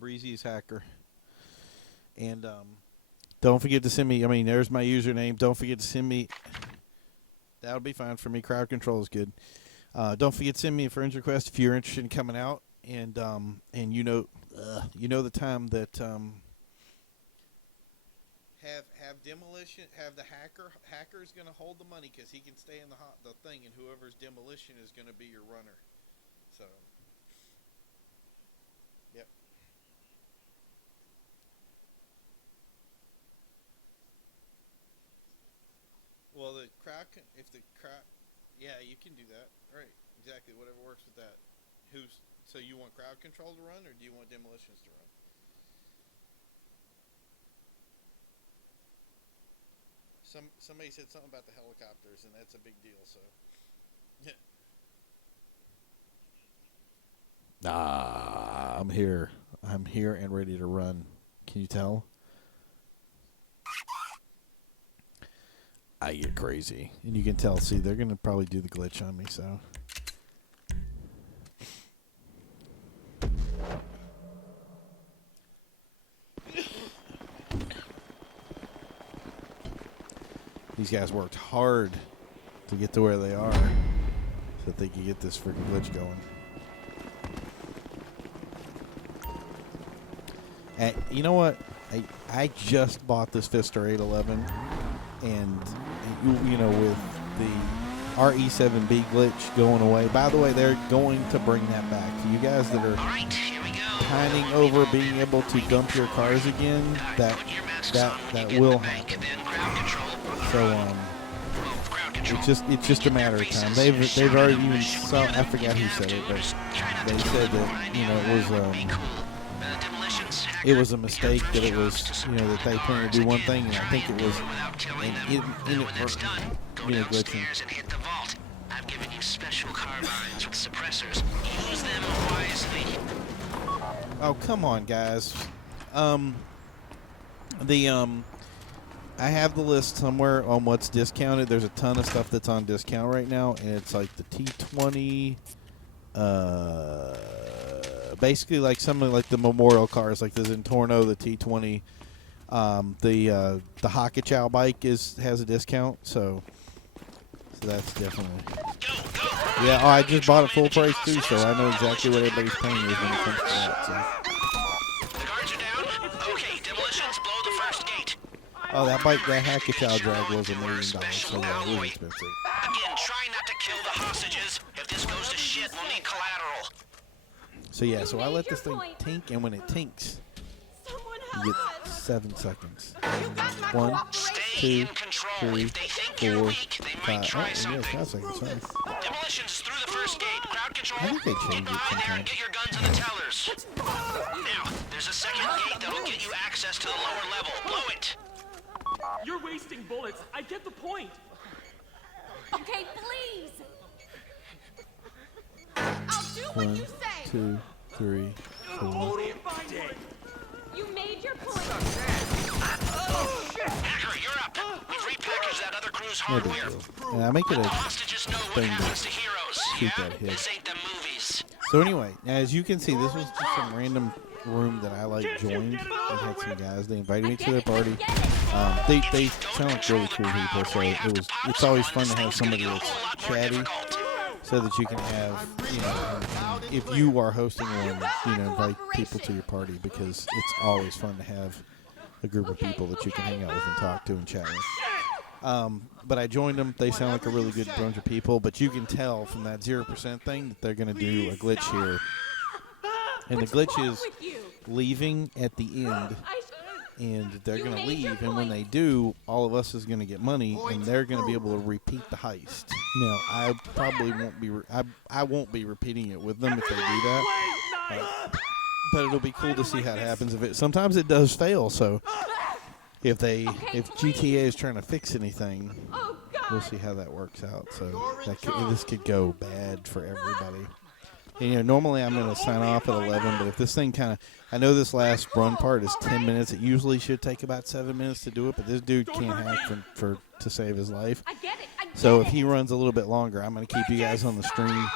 Breezy's hacker. And don't forget to send me. There's my username. Don't forget to send me. That'll be fine for me. Crowd control is good. Don't forget to send me a friends request if you're interested in coming out. And the time that have Demolition, have the hacker's going to hold the money because he can stay in the thing, and whoever's Demolition is going to be your runner. So, yep. Well, yeah, you can do that. Right, exactly, whatever works with that. So you want crowd control to run, or do you want Demolitions to run? Somebody said something about the helicopters, and that's a big deal, so. I'm here. I'm here and ready to run. Can you tell? I get crazy. And you can tell, see, they're going to probably do the glitch on me, so. These guys worked hard to get to where they are so that they could get this freaking glitch going. And you know what? I just bought this Fister 811, and with the RE7B glitch going away. By the way, they're going to bring that back. To you guys that are pining over being able to dump your cars again, that will happen. So it's just a matter of time. They've already even I forgot who said it, but they said that it was it was a mistake that it was, that they planned to do one thing, and I think it was inadvertent, glitching. And hit the vault. I've given you special carbines with suppressors. Use them wisely. Oh, come on, guys. I have the list somewhere on what's discounted. There's a ton of stuff that's on discount right now, and it's like the T20, basically like some of like the memorial cars, like the Zentorno, the T20, the Hakachow bike has a discount, so that's definitely. Yeah, I just bought it full price too, so I know exactly what everybody's paying is when it comes to that. So. The guards are down. Okay, demolitions, blow the first gate. Oh, that Hakachow drag was $1 million, so yeah, it was expensive. Again, try not to kill the hostages. If this goes to shit, we'll need collateral. So yeah, so I let this thing tink, and when it tinks, you get 7 seconds. 1, 2, 3, 4, 5. Oh, yeah, 5 seconds. Sorry. Demolitions through the first gate. Crowd control. I think they changed it sometimes. Get your guns in the tellers. Now, there's a second gate that'll get you access to the lower level. Blow it. You're wasting bullets. I get the point. Okay, please. I'll do what 1, you say. 2, 3, 4. You made your point. Hacker, you're up. We've repackaged that other crew's No big hardware. deal. And I make it All a hostages know what thing happens to to heroes. shoot Yeah? that hit. This ain't the movies. So anyway, as you can see, this was just some random room that I joined. I had some guys. They invited me to their party. They sound like really cool people, so it's always fun to have somebody that's chatty, so that you can have, if you are hosting one, invite people to your party, because it's always fun to have a group of people that you can hang out with and talk to and chat with. But I joined them. They sound like a really good bunch of people, but you can tell from that 0% thing that they're going to do a glitch here. And the glitch is leaving at the end, and they're going to leave, and when they do, all of us is going to get money, and they're going to be able to repeat the heist. Now, I probably won't be, I won't be repeating it with them if they do that, but it'll be cool to see how it happens. Sometimes it does fail, so if GTA is trying to fix anything, we'll see how that works out. So this could go bad for everybody. And, normally I'm going to sign off at 11, but if this thing I know this last run part is 10 minutes. It usually should take about 7 minutes to do it, but this dude can't hack to save his life. So if he runs a little bit longer, I'm going to keep you guys on the stream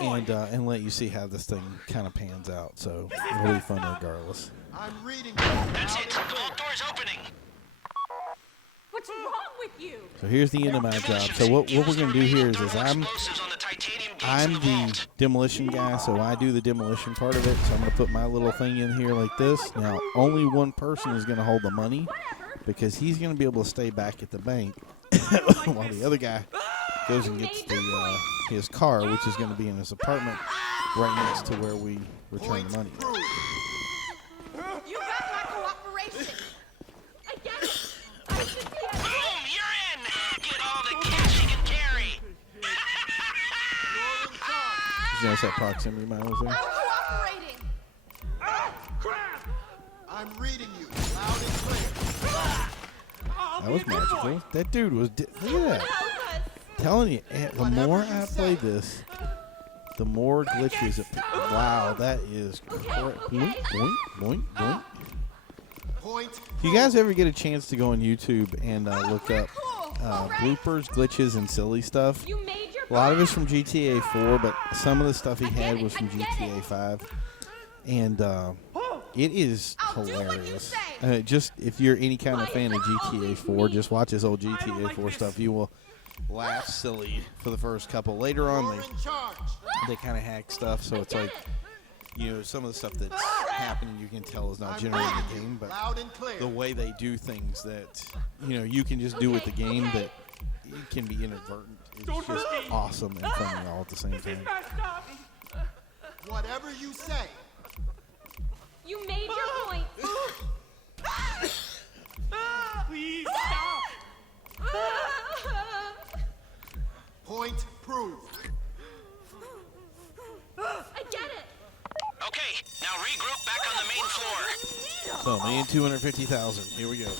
and let you see how this thing kind of pans out. So it'll be fun regardless. I'm reading. That's it. The vault door's opening. What's wrong with you? So here's the end of my job. So what we're going to do here is I'm the demolition guy, so I do the demolition part of it. So I'm going to put my little thing in here like this. Now, only one person is going to hold the money, because he's going to be able to stay back at the bank while the other guy goes and gets his car, which is going to be in his apartment right next to where we return the money. You got my cooperation. I get it. Boom, you're in. Get all the cash you can carry. Did you notice that proximity mine was there? I'm cooperating. I'm reading you loud and clear. That was magical. That dude was. Look at that. Telling you, the more I play this, the more glitches it. Wow, that is boink, boink, boink, boink. Point. If you guys ever get a chance to go on YouTube and look up bloopers, glitches, and silly stuff, You made your a lot of it's from GTA 4, but some of the stuff he had was from GTA 5, and it is hilarious. Just if you're any kind of fan of GTA 4, just watch his old GTA 4 stuff. You will laugh silly for the first couple. Later on, You're in charge. they kind of hack stuff, so it's like, some of the stuff that's happening you can tell is not I'm generated in the reading game, you but loud and clear. the way they do things that you can just do with the game that it can be inadvertent. It's just awesome and funny all at the same time. Whatever you say. You made your point. Please stop. Point proved. I get it. Okay, now regroup back on the main So, 1,250,000. Here we go.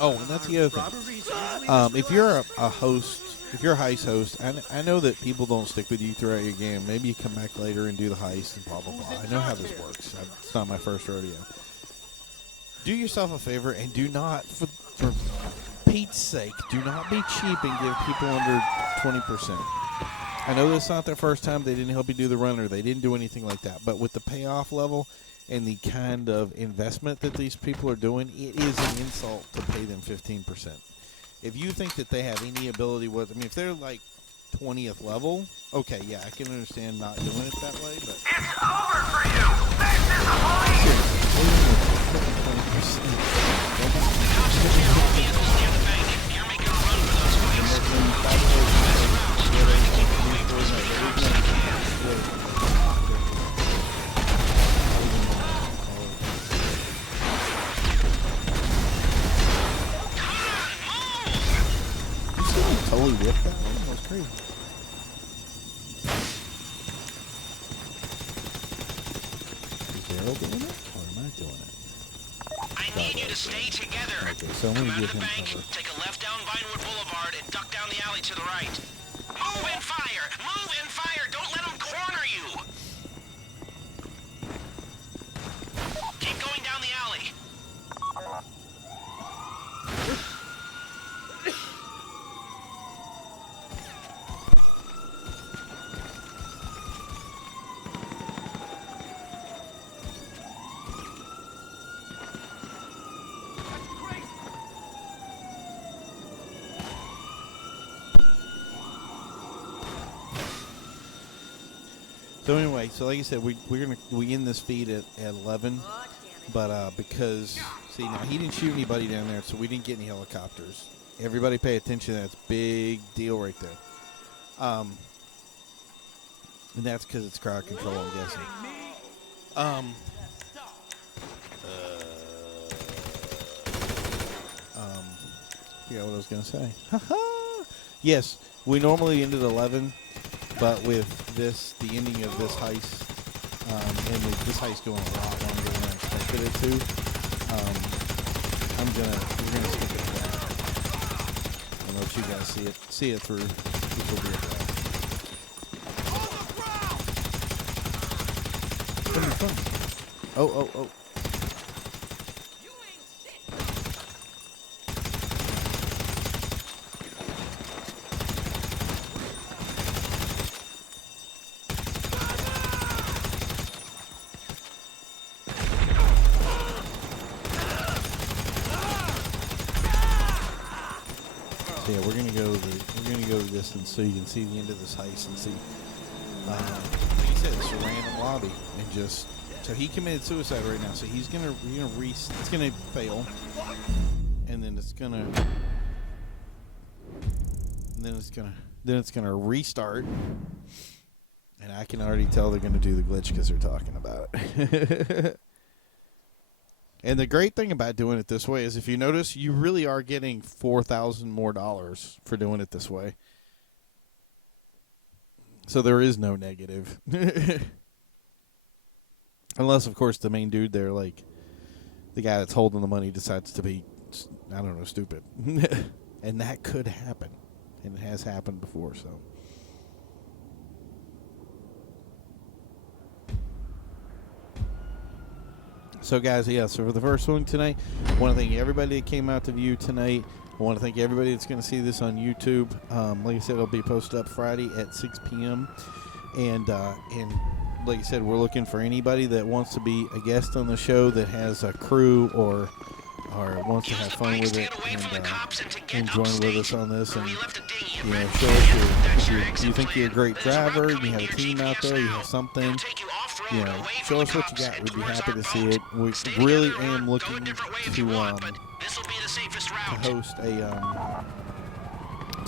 Oh, and that's the other thing. If you're a host, if you're a heist host, I know that people don't stick with you throughout your game. Maybe you come back later and do the heist and blah, blah, blah. I know how this works. It's not my first rodeo. Do yourself a favor and do not, for Pete's sake, do not be cheap and give people under 20%. I know this is not their first time. They didn't help you do the run or they didn't do anything like that. But with the payoff level and the kind of investment that these people are doing, it is an insult to pay them 15%. If you think that they have any ability with, I mean, if they're like 20th level, okay, yeah, I can understand not doing it that way, but... It's over for you! This is a Totally whipped that one. That was crazy. Is Daryl doing it? Or am I doing it? I need you to stay together. Okay, so I'm Come going to out give of the him bank, cover. take a left down Vinewood Boulevard, and duck down the alley to the right. Move and fire! Move and fire! Don't let them corner you! Keep going down the alley. So anyway, so like I said, we end this feed at 11, but because see now he didn't shoot anybody down there, so we didn't get any helicopters. Everybody pay attention. That's a big deal right there. And that's because it's crowd control, I'm guessing. Forgot what I was gonna say. Yes, we normally end at 11. But with this, the ending of this heist, and this heist going a lot longer than I expected it to, we're gonna skip it down. I'll let you guys see it through. This will be a blast. It's gonna be fun. Oh. Yeah, we're gonna go the distance so you can see the end of this heist and see. Like you said, it's a random lobby and just so he committed suicide right now. So it's gonna fail, and then it's gonna restart. And I can already tell they're gonna do the glitch because they're talking about it. And the great thing about doing it this way is if you notice, you really are getting $4,000 more for doing it this way. So there is no negative. Unless, of course, the main dude there, like, the guy that's holding the money decides to be, I don't know, stupid. And that could happen. And it has happened before, so. So, guys, yeah, so for the first one tonight, I want to thank everybody that came out to view tonight. I want to thank everybody that's going to see this on YouTube. Like I said, it'll be posted up Friday at 6 p.m. And like I said, we're looking for anybody that wants to be a guest on the show that has a crew or wants to have fun with it and join with us on this. And, you know, show us you think you're a great driver, you have a team out there, you have something. You know, show us what you got. We'd be happy to see it. We really am looking to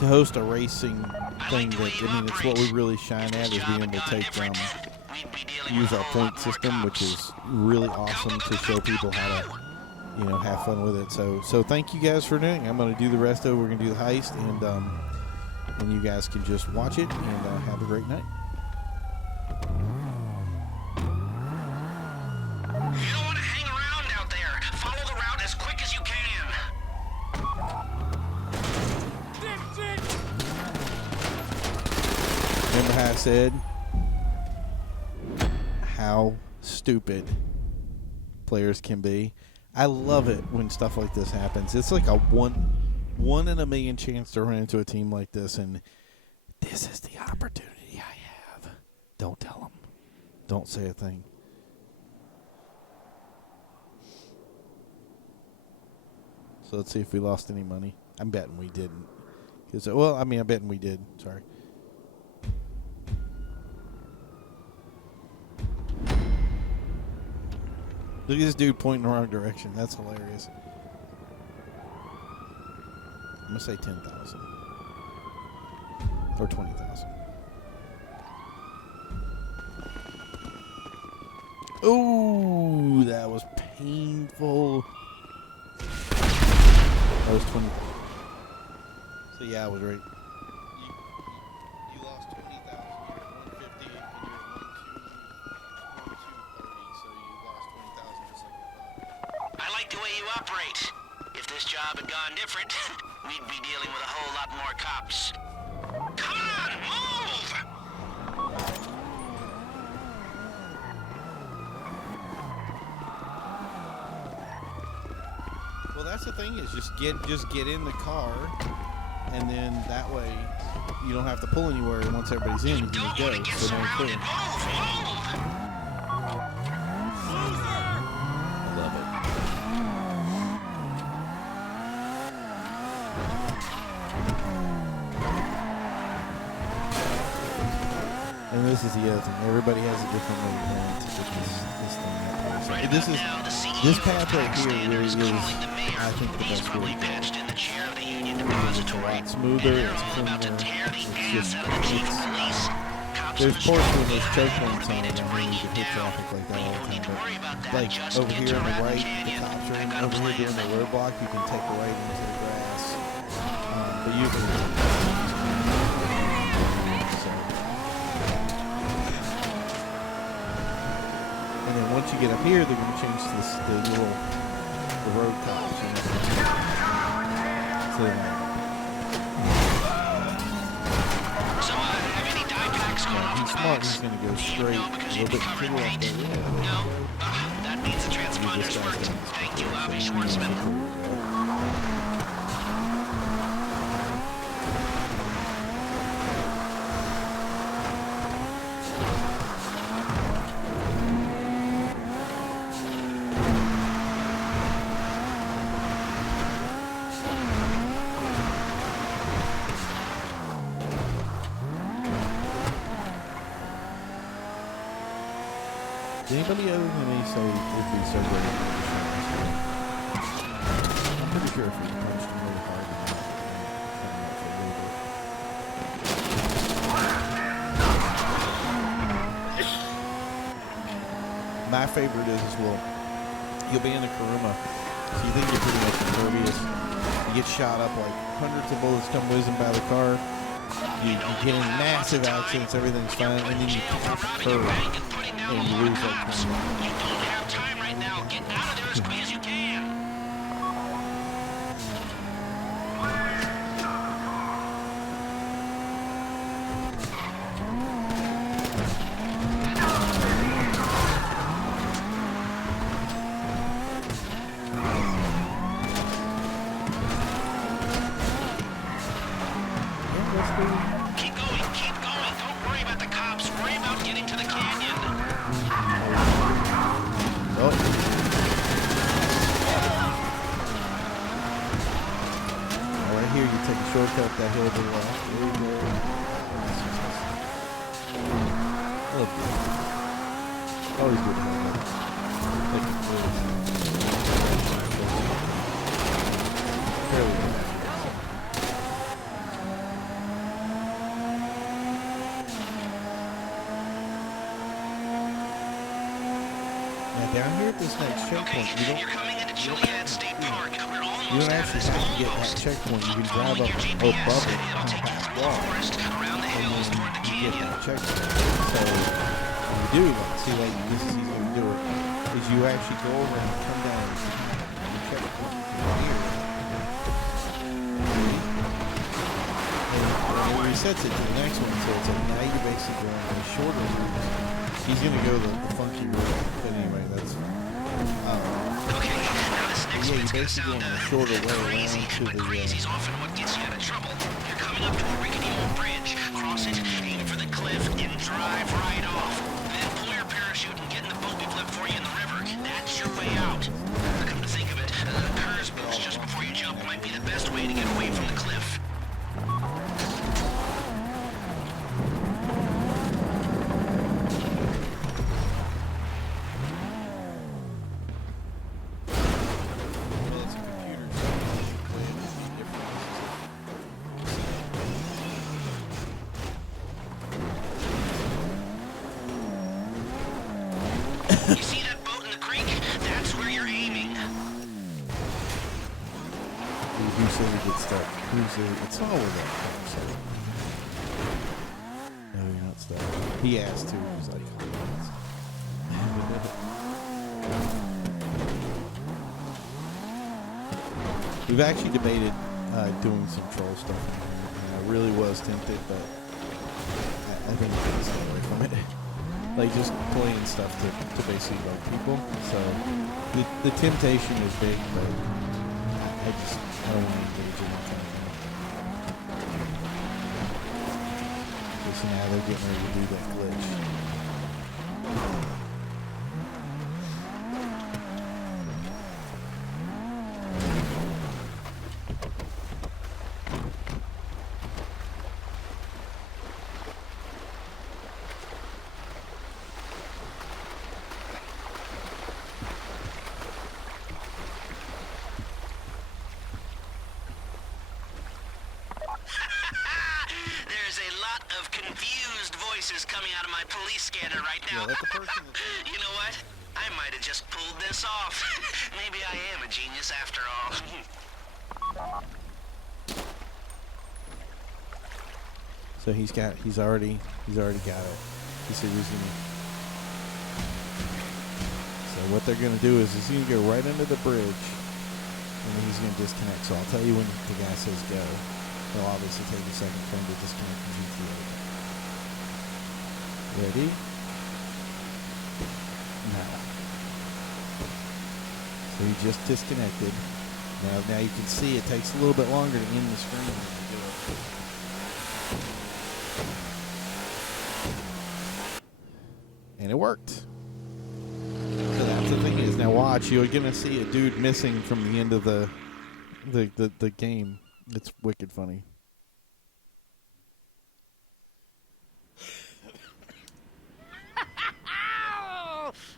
host a racing thing that, I mean, it's what we really shine at is being able to use our point system, which is really awesome to show people how to, you know, have fun with it. So thank you guys for doing it. I'm going to do the rest of it. We're going to do the heist, and you guys can just watch it and have a great night. You don't want to hang around remember how I said how stupid players can be? I love it when stuff like this happens. It's like a one in a million chance to run into a team like this, and this is the opportunity I have. Don't tell them. Don't say a thing. So let's see if we lost any money. I'm betting we didn't. I'm betting we did. Sorry. Look at this dude pointing in the wrong direction. That's hilarious. I'm going to say 10,000. Or 20,000. Ooh, that was painful. That was 20. So yeah, I was right. You lost 20,000. You're at 150, and you're at 1230. So you lost 20,000 just like I thought. I like the way you operate. If this job had gone different, we'd be dealing with a whole lot more cops. Come on, move! Well, that's the thing is just get in the car, and then that way you don't have to pull anywhere. Once everybody's in, you can just go. Don't want to get So no surrounded. clear. Move! I love it. And this is the other thing. Everybody has a different way to learn to get this thing up. Right This about is now, the CEO this of path right here Paxton really is is, calling the mayor. I think, the He's best probably way. patched in the chair of the Union It's a Depository. lot smoother. And they're It's all about to cleaner. tear the It's ass out of the chief of just police. Cops there's in the portions street of those will be choke highly points on motivated to them bring where you you can hit down. traffic like that But you all don't the need time. to worry about that. Like Just over get here on the around right, the canyon. cops are I've got a over here doing plan. the roadblock. You can take the right into the grass. But you can. So. And then once you get up here, they're going to change the road cops. You know? So, Have any dye packs going off he's the smart. bags? He's going to go Do you straight know a because little you'd be bit to covered the in left. paint? There. No? That means the transponder's worked. Thank you, Avi Schwartzman. Anybody other than me say it'd be so great if we I'm pretty sure if we punched him really hard enough, for a little bit. My favorite is well, you'll be in the Kuruma, so you think you're pretty much impervious. You get shot up, like hundreds of bullets come whizzing by the car. You get in massive accidents, everything's fine, and then you tap the curb and you lose like 20. You don't have time right now. Get out of there as quick as you can. Keep going, keep going. Don't worry about the cops. Worry about getting to the canyon. Oh. Right here, you take a shortcut up that hill to the left. There you go. Look. Always good to have that. Take it fairly good. Now down here at this next checkpoint, Okay, you're coming into Chiliad State Park. We're you almost don't out of actually this have to get that almost. checkpoint. You can drive Following up your above GPS, it it'll and take you past through the wall. forest, around the hills, toward the You get canyon. that checkpoint. So when you do that, see like this is easy to do it, is you actually go over and come down and checkpoint here. And resets it to the next one, so it's like now you're basically going to the shorter route. He's gonna go the funky route, but anyway, that's. Okay, now this next Yeah, one's you're gonna basically sound going a shorter way crazy, around to but the. crazy's often what gets you out of trouble. You're coming up to a rickety old bridge, cross it, aim for the cliff, and drive right off. Then pull your parachute and get in the boat we flipped for you in the river. That's your way out. Come to think of it, Kerr's boost just before you jump might be the best way to get away from the cliff. Well, it's a computer, so the way it would be different. You see that boat in the creek? That's where you're aiming. Who said we get stuck? Who said it's all with that conversation? No, you're not stuck. He asked too. He was like, we've actually debated doing some troll stuff in here, and I really was tempted, but I think I'm gonna stay away from it. Like just playing stuff to basically bug people. So the temptation is big, but I don't want to engage in that kind of thing. Just now they're getting ready to do that glitch. There's a lot of confused voices coming out of my police scanner right now. Yeah, let the person You know what? I might have just pulled this off. Maybe I am a genius after all. So he's already got it. He said he's gonna. So what they're gonna do is he's gonna go right under the bridge, and then he's gonna disconnect. So I'll tell you when the guy says go. He'll obviously take a second for him to disconnect the GTA. Ready? No. So he just disconnected. Now you can see it takes a little bit longer to end the screen than to do it. And it worked. So that's the thing is, now watch, you're gonna see a dude missing from the end of the game. It's wicked funny.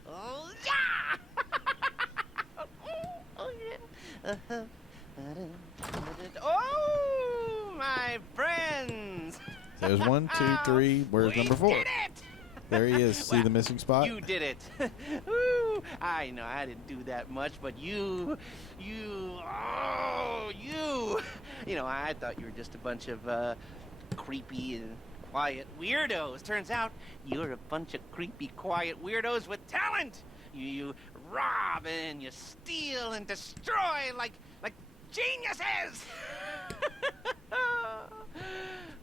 Oh yeah! Oh yeah! Oh, my friends! There's 1, 2, 3. Where's We number 4? did it! There he is. See the missing spot? You did it. Woo. I know I didn't do that much, but you, I thought you were just a bunch of creepy and quiet weirdos. Turns out you're a bunch of creepy, quiet weirdos with talent. You rob and you steal and destroy like geniuses. Oh,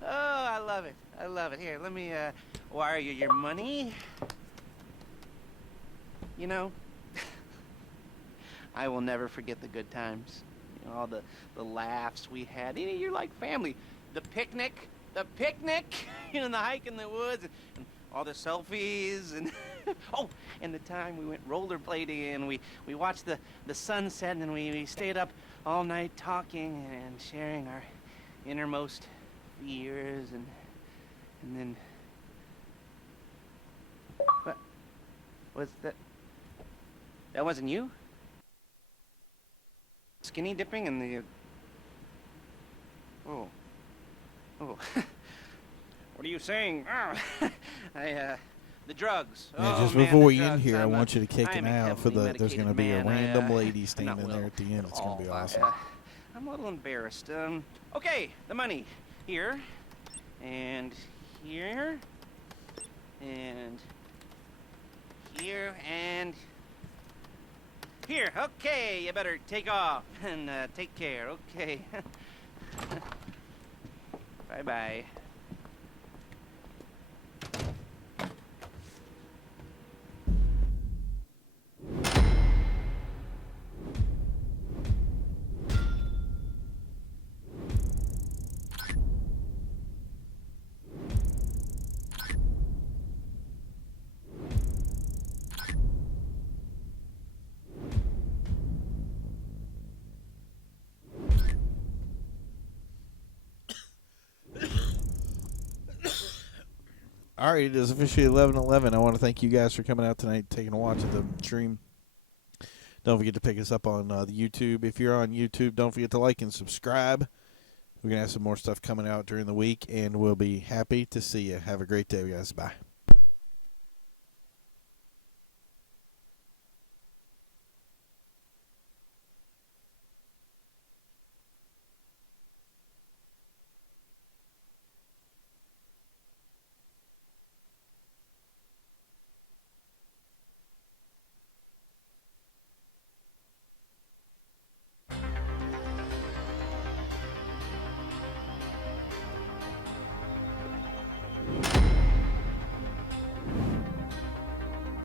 I love it. I love it. Here, let me wire you your money. You know, I will never forget the good times. You know, all the laughs we had. You know, you're like family. The picnic, you know, the hike in the woods, and all the selfies, and oh, and the time we went rollerblading, and we watched the sunset, and we stayed up all night talking and sharing our innermost fears, and then what was that? That wasn't you? Skinny dipping and the oh what are you saying? Oh. The drugs. Now, Oh, just man, before the we end drugs. here, I I'm want you to kick I'm an a eye out for heavily there's going to be a medicated random man. lady I'm standing not there well at the end. It's going to be at all. awesome. I'm a little embarrassed. Okay, the money. Here. And here. And here. And here. Okay, you better take off and take care. Okay. Bye-bye. All right, it is officially 11:11. I want to thank you guys for coming out tonight, taking a watch of the stream. Don't forget to pick us up on the YouTube. If you're on YouTube, don't forget to like and subscribe. We're going to have some more stuff coming out during the week, and we'll be happy to see you. Have a great day, guys. Bye.